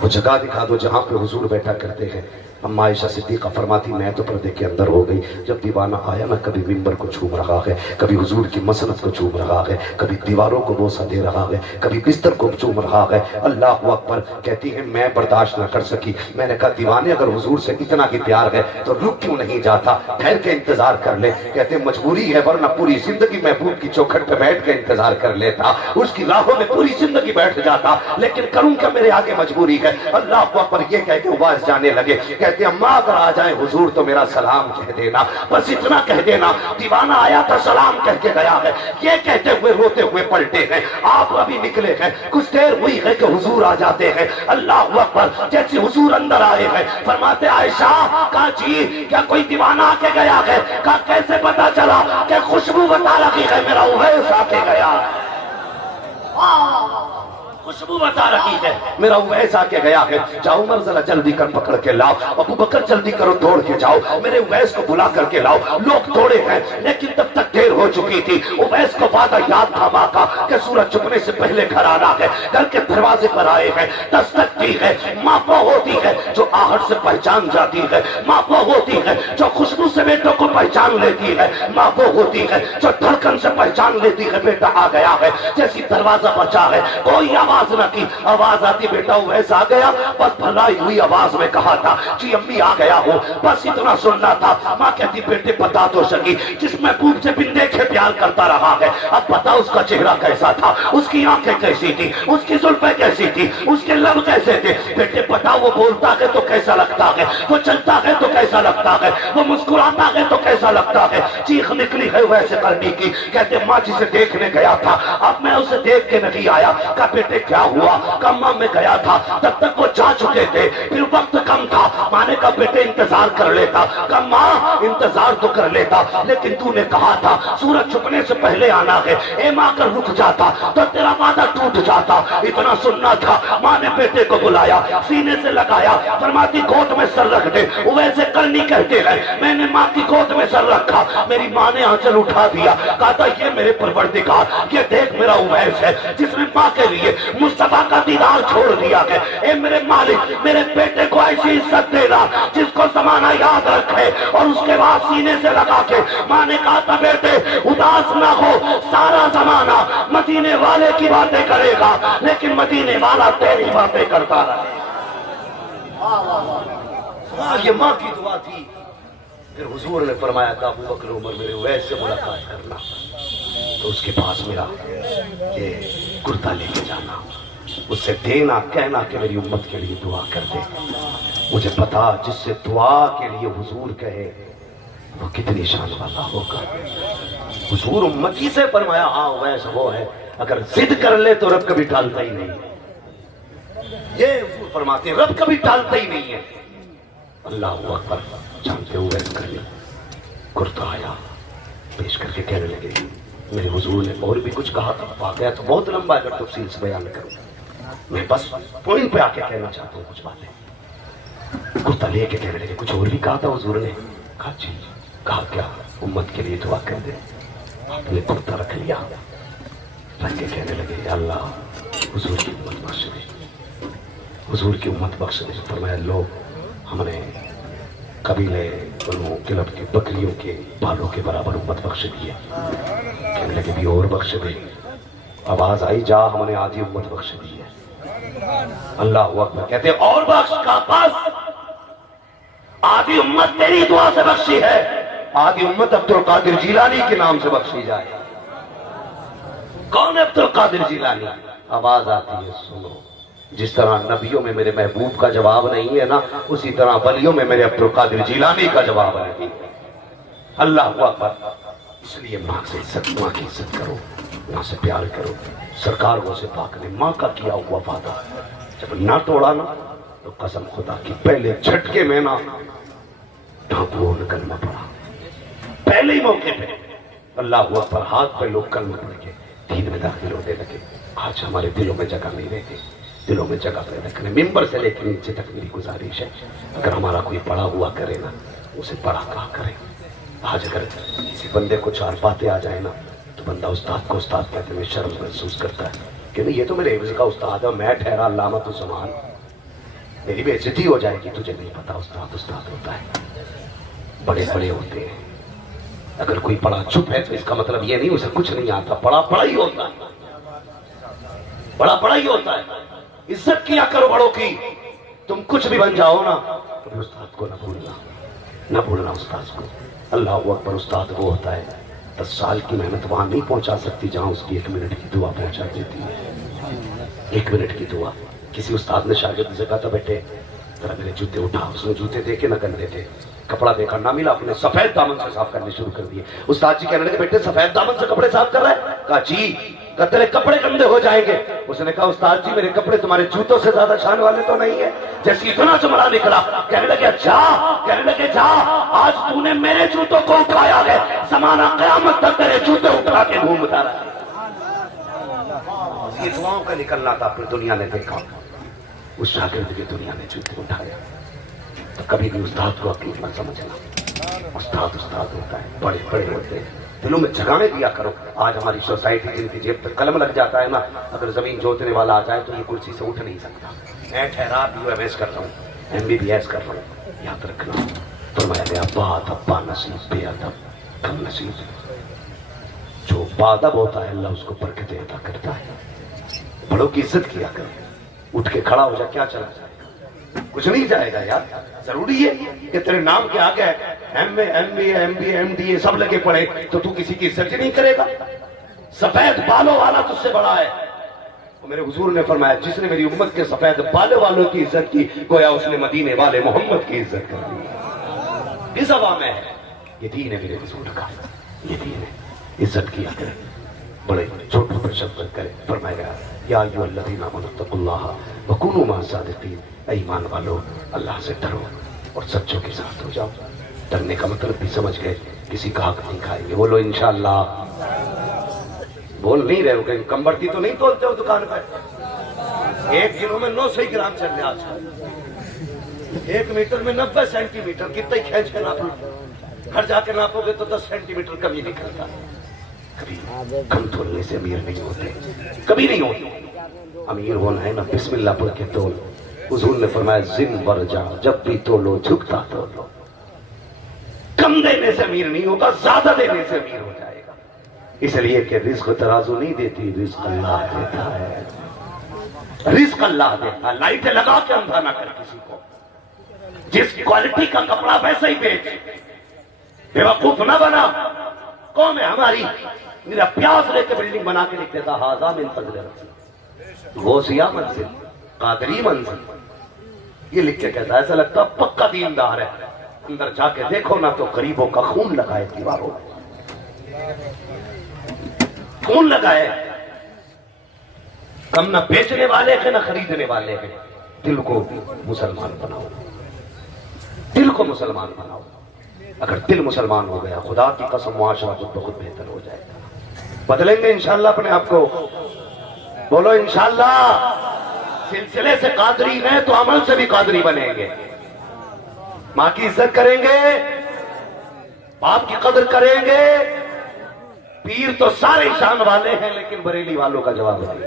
وہ جگہ دکھا دو جہاں پہ حضور بیٹھا کرتے ہیں. اما عائشہ صدیقہ فرماتی میں تو پردے کے اندر ہو گئی. جب دیوانہ آیا نا کبھی منبر کو چوم رہا ہے, کبھی حضور کی مسند کو چوم رہا ہے, کبھی دیواروں کو بوسہ دے رہا ہے, کبھی بستر کو چوم رہا ہے. اللہ اکبر. کہتی ہے میں برداشت نہ کر سکی. میں نے کہا دیوانے اگر حضور سے اتنا ہی پیار ہے تو رک کیوں نہیں جاتا, ٹھہر کے انتظار کر لے. کہتے مجبوری ہے ورنہ پوری زندگی محبوب کی چوکھٹ پہ بیٹھ کے انتظار کر لیتا, اس کی راہوں میں پوری زندگی بیٹھ جاتا, لیکن کروں کیا, میرے آگے مجبوری ہے. اللہ اکبر. یہ کہہ کے آواز جانے لگے. کہتے ہیں اما اگر آ جائیں حضور تو میرا سلام کہہ دینا، بس اتنا کہہ دینا دیوانہ آیا تھا سلام کہہ کے گیا ہے۔ یہ کہتے ہوئے روتے ہوئے پلٹے ہیں، آپ ابھی نکلے ہیں، کچھ دیر ہوئی ہے کہ حضور آ جاتے ہیں۔ اللہ اکبر، جیسے حضور اندر آئے ہیں فرماتے عائشہ کہا جی کیا کوئی دیوانہ آ کے گیا ہے؟ کہا کیسے پتا چلا؟ کہ خوشبو بتا رہی ہے میرا اویس آ کے گیا ہے، خوشبو بتا رہی ہے میرا اویس آ کے گیا ہے۔ جاؤ عمر ذرا جلدی کر پکڑ کے لاؤ، ابو بکر جلدی کرو دوڑ کے جاؤ، میرے اویس کو بلا کر کے لاؤ۔ لوگ دوڑے ہیں لیکن تب تک دیر ہو چکی تھی۔ اویس کو وعدہ یاد تھا ماں کا کہ سورج چھپنے سے پہلے گھر آنا ہے۔ گھر کے دروازے پر آئے ہیں، دستک دی ہے، ماں وہ ہوتی ہے جو آہٹ سے پہچان جاتی ہے، ماں وہ ہوتی ہے جو خوشبو سے بیٹوں کو پہچان لیتی ہے، ماں وہ ہوتی ہے جو دھڑکن سے پہچان لیتی ہے بیٹا آ گیا ہے۔ جیسی دروازہ بچا ہے کوئی آواز نہ کی، آواز آتی بیٹا اویس آ گیا، بس بھلائی ہوئی آواز میں کہا تھا جی امی آ گیا ہوں، بس اتنا سننا تھا۔ ماں کہتی بیٹے بتا تو سکی، جس محبوب سے بن دیکھے پیار کرتا رہا ہے، اب بتا اس کا چہرہ کیسا تھا، اس کی آنکھیں کیسی تھی، اس کی زلفیں کیسی تھی، اس کے لب کیسے تھے؟ بیٹے بتا وہ بولتا ہے تو کیسا لگتا ہے، وہ چلتا ہے تو کیسا لگتا ہے، وہ مسکراتا ہے تو کیسا لگتا ہے؟ چیخ نکلی ہے ویسے کرنی کی۔ کہتے ماں جسے دیکھنے گیا تھا اب میں اسے دیکھ کے نہیں آیا۔ کہا بیٹے کیا ہوا؟ کہا ماں میں گیا تھا تب تک وہ جا چکے تھے، پھر وقت کم تھا۔ ماں نے کہا بیٹے انتظار کر لیتا۔ کہا ماں انتظار تو کر لیتا لیکن تو نے کہا تھا سورج چھپنے سے پہلے آنا ہے، اے ماں کر رک جاتا تو تیرا وعدہ ٹوٹ جاتا۔ اتنا سننا تھا۔ ماں نے بیٹے کو بلایا، سینے سے لگایا، فرماتی گود میں سر رکھ دے۔ ویسے کرنی کہتے ہیں میں نے ماں کی گود میں سر رکھا، میری ماں نے آنچل اٹھا دیا، کہا تھا یہ میرے پروردگار یہ دیکھ میرا اویس ہے جس نے ماں کے لیے مصطفیٰ کا دیدار چھوڑ دیا ہے۔ اے میرے مالک میرے بیٹے کو ایسی عزت دینا جس کو زمانہ یاد رکھے۔ اور اس کے بعد سینے سے لگا کے ماں نے کہا تھا بیٹے اداس نہ ہو، سارا زمانہ مدینے والے کی باتیں کرے گا لیکن مدینے والا تیری باتیں کرتا رہے۔ یہ ماں کی دعا تھی۔ پھر حضور نے فرمایا تھا ابو بکر عمر میرے اویس سے ملاقات کرنا تو اس کے پاس میرا یہ کرتا لے کے جانا، اس سے دینا کہنا کہ میری امت کے لیے دعا کر دے۔ مجھے پتا جس سے دعا کے لیے حضور کہے وہ کتنی شان والا ہوگا۔ حضور امتی سے فرمایا ہاں اویس وہ ہے، اگر ضد کر لے تو رب کبھی ٹالتا ہی نہیں۔ یہ حضور فرماتے ہیں رب کبھی ٹالتا ہی نہیں ہے۔ اللہ اکبر، جانتے ہوئے کر لیا کرتا آیا پیش کر کے کہنے لگے میرے حضور نے اور بھی کچھ کہا تھا، واقعہ تو بہت لمبا ہے اگر تفصیل سے بیان کروں، میں بس پوائنٹ پہ آ کے کہنا چاہتا ہوں کچھ باتیں۔ کرتا لے کے کہنے لگے کچھ اور بھی کہا تھا حضور نے؟ کہا جی۔ کہا کیا؟ امت کے لیے دعا کر دے۔ آپ نے کرتا رکھ لیا، رکھ کے کہنے لگے اللہ حضور کی امت بخش دے، حضور کی امت بخش دے۔ فرمایا لو ہم نے قبیلے بنو کلب کی بکریوں کے بالوں کے برابر امت بخش دی ہے۔ کہنے لگے بھی اور بخش دے۔ آواز آئی جا ہم نے آدھی امت بخش دی ہے۔ اللہ اکبر، کہتے اور بخش کا بس آدھی امت تیری دعا سے بخشی ہے، آدھی امت عبد القادر جیلانی کے نام سے بخشی جائے۔ کون ہے عبد القادر جیلانی؟ آواز آتی ہے سنو، جس طرح نبیوں میں میرے محبوب کا جواب نہیں ہے نا، اسی طرح ولیوں میں میرے عبد القادر جیلانی کا جواب نہیں ہے۔ اللہ اکبر، اس لیے ماں سے عزت، ماں کی عزت کرو، ماں سے پیار کرو۔ سرکار وہ سے پاک نے ماں کا کیا ہوا وعدہ جب نہ توڑا نا تو قسم خدا کی پہلے جھٹکے میں نا ڈھانپوں نے کلمہ پڑھا، پہلے ہی موقع پہ اللہ اکبر، ہاتھ پہ لوگ کلمہ پڑھ کے دین میں داخل ہونے لگے۔ آج ہمارے دلوں میں جگہ نہیں رہتی، دلوں میں جگہ پیدا کریں۔ ممبر سے لے کے نیچے تک میری گزارش ہے اگر ہمارا کوئی پڑھا ہوا کرے نا اسے پڑھا کہا کرے۔ آج اگر کسی بندے کو چار باتیں آ جائے نا تو بندہ استاد کو استاد کہتے ہوئے شرم محسوس کرتا ہے کہ نہیں یہ تو میرے حفظ کا استاد ہے، میں ٹھہرا علامت الزمان، میری بے عزتی ہو جائے گی۔ تجھے نہیں پتا استاد استاد ہوتا ہے، بڑے بڑے ہوتے ہیں۔ اگر کوئی پڑھا چپ ہے تو اس کا مطلب یہ نہیں اسے کچھ نہیں آتا، پڑھا پڑھا ہی ہوتا ہے، بڑا بڑا ہی ہوتا ہے۔ عزت کیا کرو بڑوں کی، تم کچھ بھی بن جاؤ نا تو استاد کو نہ بھولنا، نہ بھولنا استاد کو۔ اللہ اکبر، استاد وہ ہوتا ہے 10 سال کی محنت وہاں نہیں پہنچا سکتی جہاں اس کی 1 منٹ کی دعا پہنچا دیتی ہے۔ 1 منٹ کی دعا۔ کسی استاد نے شاگرد سے کہا تھا بیٹے ذرا میرے جوتے اٹھا. اس نے جوتے دیکھے نہ گندے تھے, کپڑا دیکھا نہ ملا, اپنے سفید دامن سے صاف کرنے شروع کر دیے. استاد جی کہنے لگے بیٹے سفید دامن سے کپڑے صاف کر رہا ہے؟ کہا جی. کہا تیرے کپڑے گندے ہو جائیں گے. اس نے کہا استاد جی میرے کپڑے تمہارے جوتوں سے زیادہ شان والے تو نہیں ہیں؟ جیسے اتنا چمڑا نکلا, کہنے لگے جا, کہنے لگے جا, آج تو نے میرے جوتوں کو اٹھایا ہے, زمانہ قیامت تک تیرے جوتے اٹھا کے گھومتا رہے. یہ دعاؤں کا نکلنا تھا. پھر دنیا نے دیکھا, اس شاگرد کے دنیا نے جوتے اٹھایا. تو کبھی بھی استاد کو عقیق نہ سمجھنا. استاد استاد ہوتا ہے, بڑے بڑے ہوتے ہیں, دلوں میں جگانے دیا کرو. آج ہماری سوسائٹی جن کی جیب تک قلم لگ جاتا ہے نا, اگر زمین جوتنے والا آ جائے تو یہ کرسی سے اٹھ نہیں سکتا. میں ٹھہرا BA کر رہا ہوں, MBBS کر رہا ہوں, یاد رکھنا. فرمایا گیا بات ابا نصیب بے ادب کم نصیب. جو بادب ہوتا ہے اللہ اس کو برکتیں عطا کرتا ہے. بڑوں کی عزت کیا کرو. اٹھ کے کھڑا ہو جا, کیا چلا جائے گا؟ کچھ نہیں جائے گا یار. ضروری ہے کہ تیرے نام کے آگے MA MBA MBA MDA سب لگے پڑے تو تو کسی کی عزت ہی نہیں کرے گا. سفید بالوں والا تجھ سے بڑا ہے. میرے حضور نے فرمایا جس نے میری امت کے سفید بالوں والوں کی عزت کی گویا اس نے مدینے والے محمد کی عزت کر دی. اس ہوا میں ہے, یہ دین ہے میرے حضور کا, یہ دین ہے. عزت کیا کرے, بڑے چھوٹوں پر شفقت کرے. فرمایا گیا یا ایھا الذین آمنوا اتقوا اللہ وکونوا مع الصادقین. ایمان والو اللہ سے ڈرو اور سچوں کے ساتھ ہو جاؤ. ڈرنے کا مطلب بھی سمجھ گئے, کسی کا حق نہیں کھائیں گے. بولو انشاءاللہ. بول نہیں رہے ہو, کہیں کم بڑھتی تو نہیں تولتے ہو دکان پہ؟ 1 کلو میں 900 گرام چل رہے آج کل. 1 میٹر میں 90 سینٹی میٹر. کتنا ہی کھینچ کے ناپو, گھر جا کے ناپو گے تو 10 سینٹی میٹر کمی نکلتا. کبھی کم تولنے سے امیر نہیں ہوتے, کبھی نہیں ہوتے. امیر ہونا ہے نا بسم اللہ پڑھ کے تول. حضور نے فرمایا زن ورجا, جب بھی تولو جھکتا تولو. کم دینے سے امیر نہیں ہوگا, زیادہ دینے سے امیر ہو جائے گا. اس لیے کہ رزق ترازو نہیں دیتی, رزق اللہ دیتا ہے. رزق اللہ دیتا ہے. لائٹیں لگا کے اندھا نہ کر کسی کو. جس کوالٹی کا کپڑا ویسا ہی بیچ. بے وقوف نہ بنا. قوم ہے ہماری, میرا پیاس لے کے بلڈنگ بنا کے لکھ دیتا ہاذا من فضل ربی, غوثیہ منزل, قادری منزل, یہ لکھ کے کہتا ہے. ایسا لگتا پکا دیندار ہے. اندر جا کے دیکھو نا تو غریبوں کا خون لگائے دیواروں میں, خون لگائے. کم نہ بیچنے والے ہیں نہ خریدنے والے ہیں. دل کو مسلمان بناؤ, دل کو مسلمان بناؤ. اگر دل مسلمان ہو گیا خدا کی قسم معاشرہ خود بخود بہتر ہو جائے گا. بدلیں گے انشاءاللہ اپنے آپ کو. بولو انشاءاللہ. سلسلے سے قادری ہیں تو عمل سے بھی قادری بنیں گے. ماں کی عزت کریں گے, باپ کی قدر کریں گے. پیر تو سارے شان والے ہیں لیکن بریلی والوں کا جواب نہیں.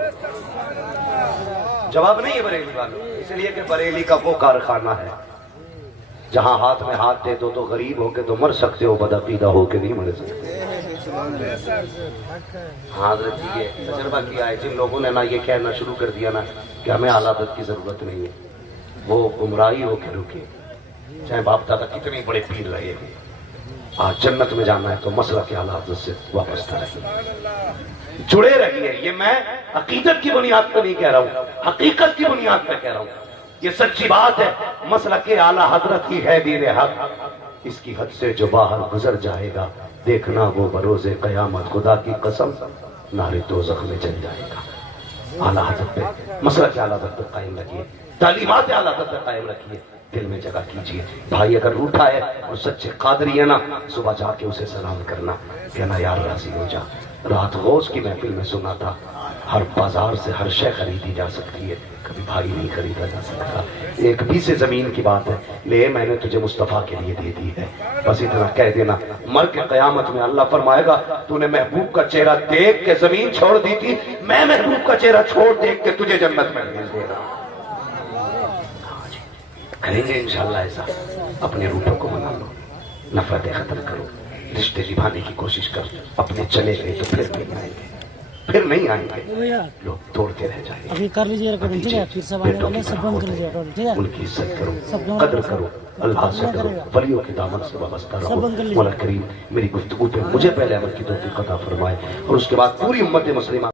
جواب نہیں ہے بریلی والوں, اس لیے کہ بریلی کا وہ کارخانہ ہے جہاں ہاتھ میں ہاتھ دے دو تو غریب ہو کے تو مر سکتے ہو, بدعقیدہ ہو کے نہیں مر سکتے. حضرت جی یہ تجربہ کیا ہے. جن لوگوں نے نا یہ کہنا شروع کر دیا نا کہ ہمیں اعلی حضرت کی ضرورت نہیں ہے, وہ گمراہی ہو کے رکے. چاہے باپ دادا کتنے بڑے پیر رہے ہیں, آج جنت میں جانا ہے تو مسئلہ کے اعلی حضرت سے وابستہ رہیے, جڑے رہیے. یہ میں عقیدت کی بنیاد پہ نہیں کہہ رہا ہوں, حقیقت کی بنیاد پہ کہہ رہا ہوں. یہ سچی بات ہے. مسئلہ کے اعلی حضرت ہی ہے دین حق. اس کی حد سے جو باہر گزر جائے گا دیکھنا وہ بروز قیامت خدا کی قسم نارے دوزخ میں چل جائے گا. اعلی حضرت پہ مسئلہ کے اعلی حضرت پہ قائم رکھیے, تعلیمات اعلی حضرت پہ قائم رکھیے, دل میں جگہ کیجئے. بھائی اگر روٹھا ہے اور سچے قادری ہے نا, صبح جا کے اسے سلام کرنا, کہنا یار راضی ہو جا. رات غوث کی محفل میں سنا تھا ہر بازار سے ہر شے خریدی جا سکتی ہے, کبھی بھائی نہیں خریدا جا سکتا. 1 بیسے زمین کی بات ہے, لے میں نے تجھے مصطفیٰ کے لیے دے دی ہے, بس اتنا کہہ دینا. مر کے قیامت میں اللہ فرمائے گا تو نے محبوب کا چہرہ دیکھ کے زمین چھوڑ دی تھی, میں محبوب کا چہرہ چھوڑ دیکھ کے تجھے جنت میں بھیج دے رہا. کریں گے انشاءاللہ ایسا. اپنے روحوں کو منا لو, نفرتیں ختم کرو, رشتے نبھانے کی کوشش کرو. اپنے چلے گئے تو پھر نہیں آئیں گے, پھر نہیں آئیں گے. لوگ توڑتے رہ جائیں گے. ابھی کر لیجیے ریکارڈنگ, ٹھیک ہے؟ پھر سب آنے والے سب بند کر لیجیے ریکارڈنگ, ٹھیک ہے؟ ان کی عزت کرو, قدر کرو, اللہ سے ڈرو, ولیوں کے دامن سے وابستہ رہو. مولا کریم میری گفتگو پہ مجھے پہلے عمل کی توفیق عطا فرمائے اور اس کے بعد پوری امت مسلمہ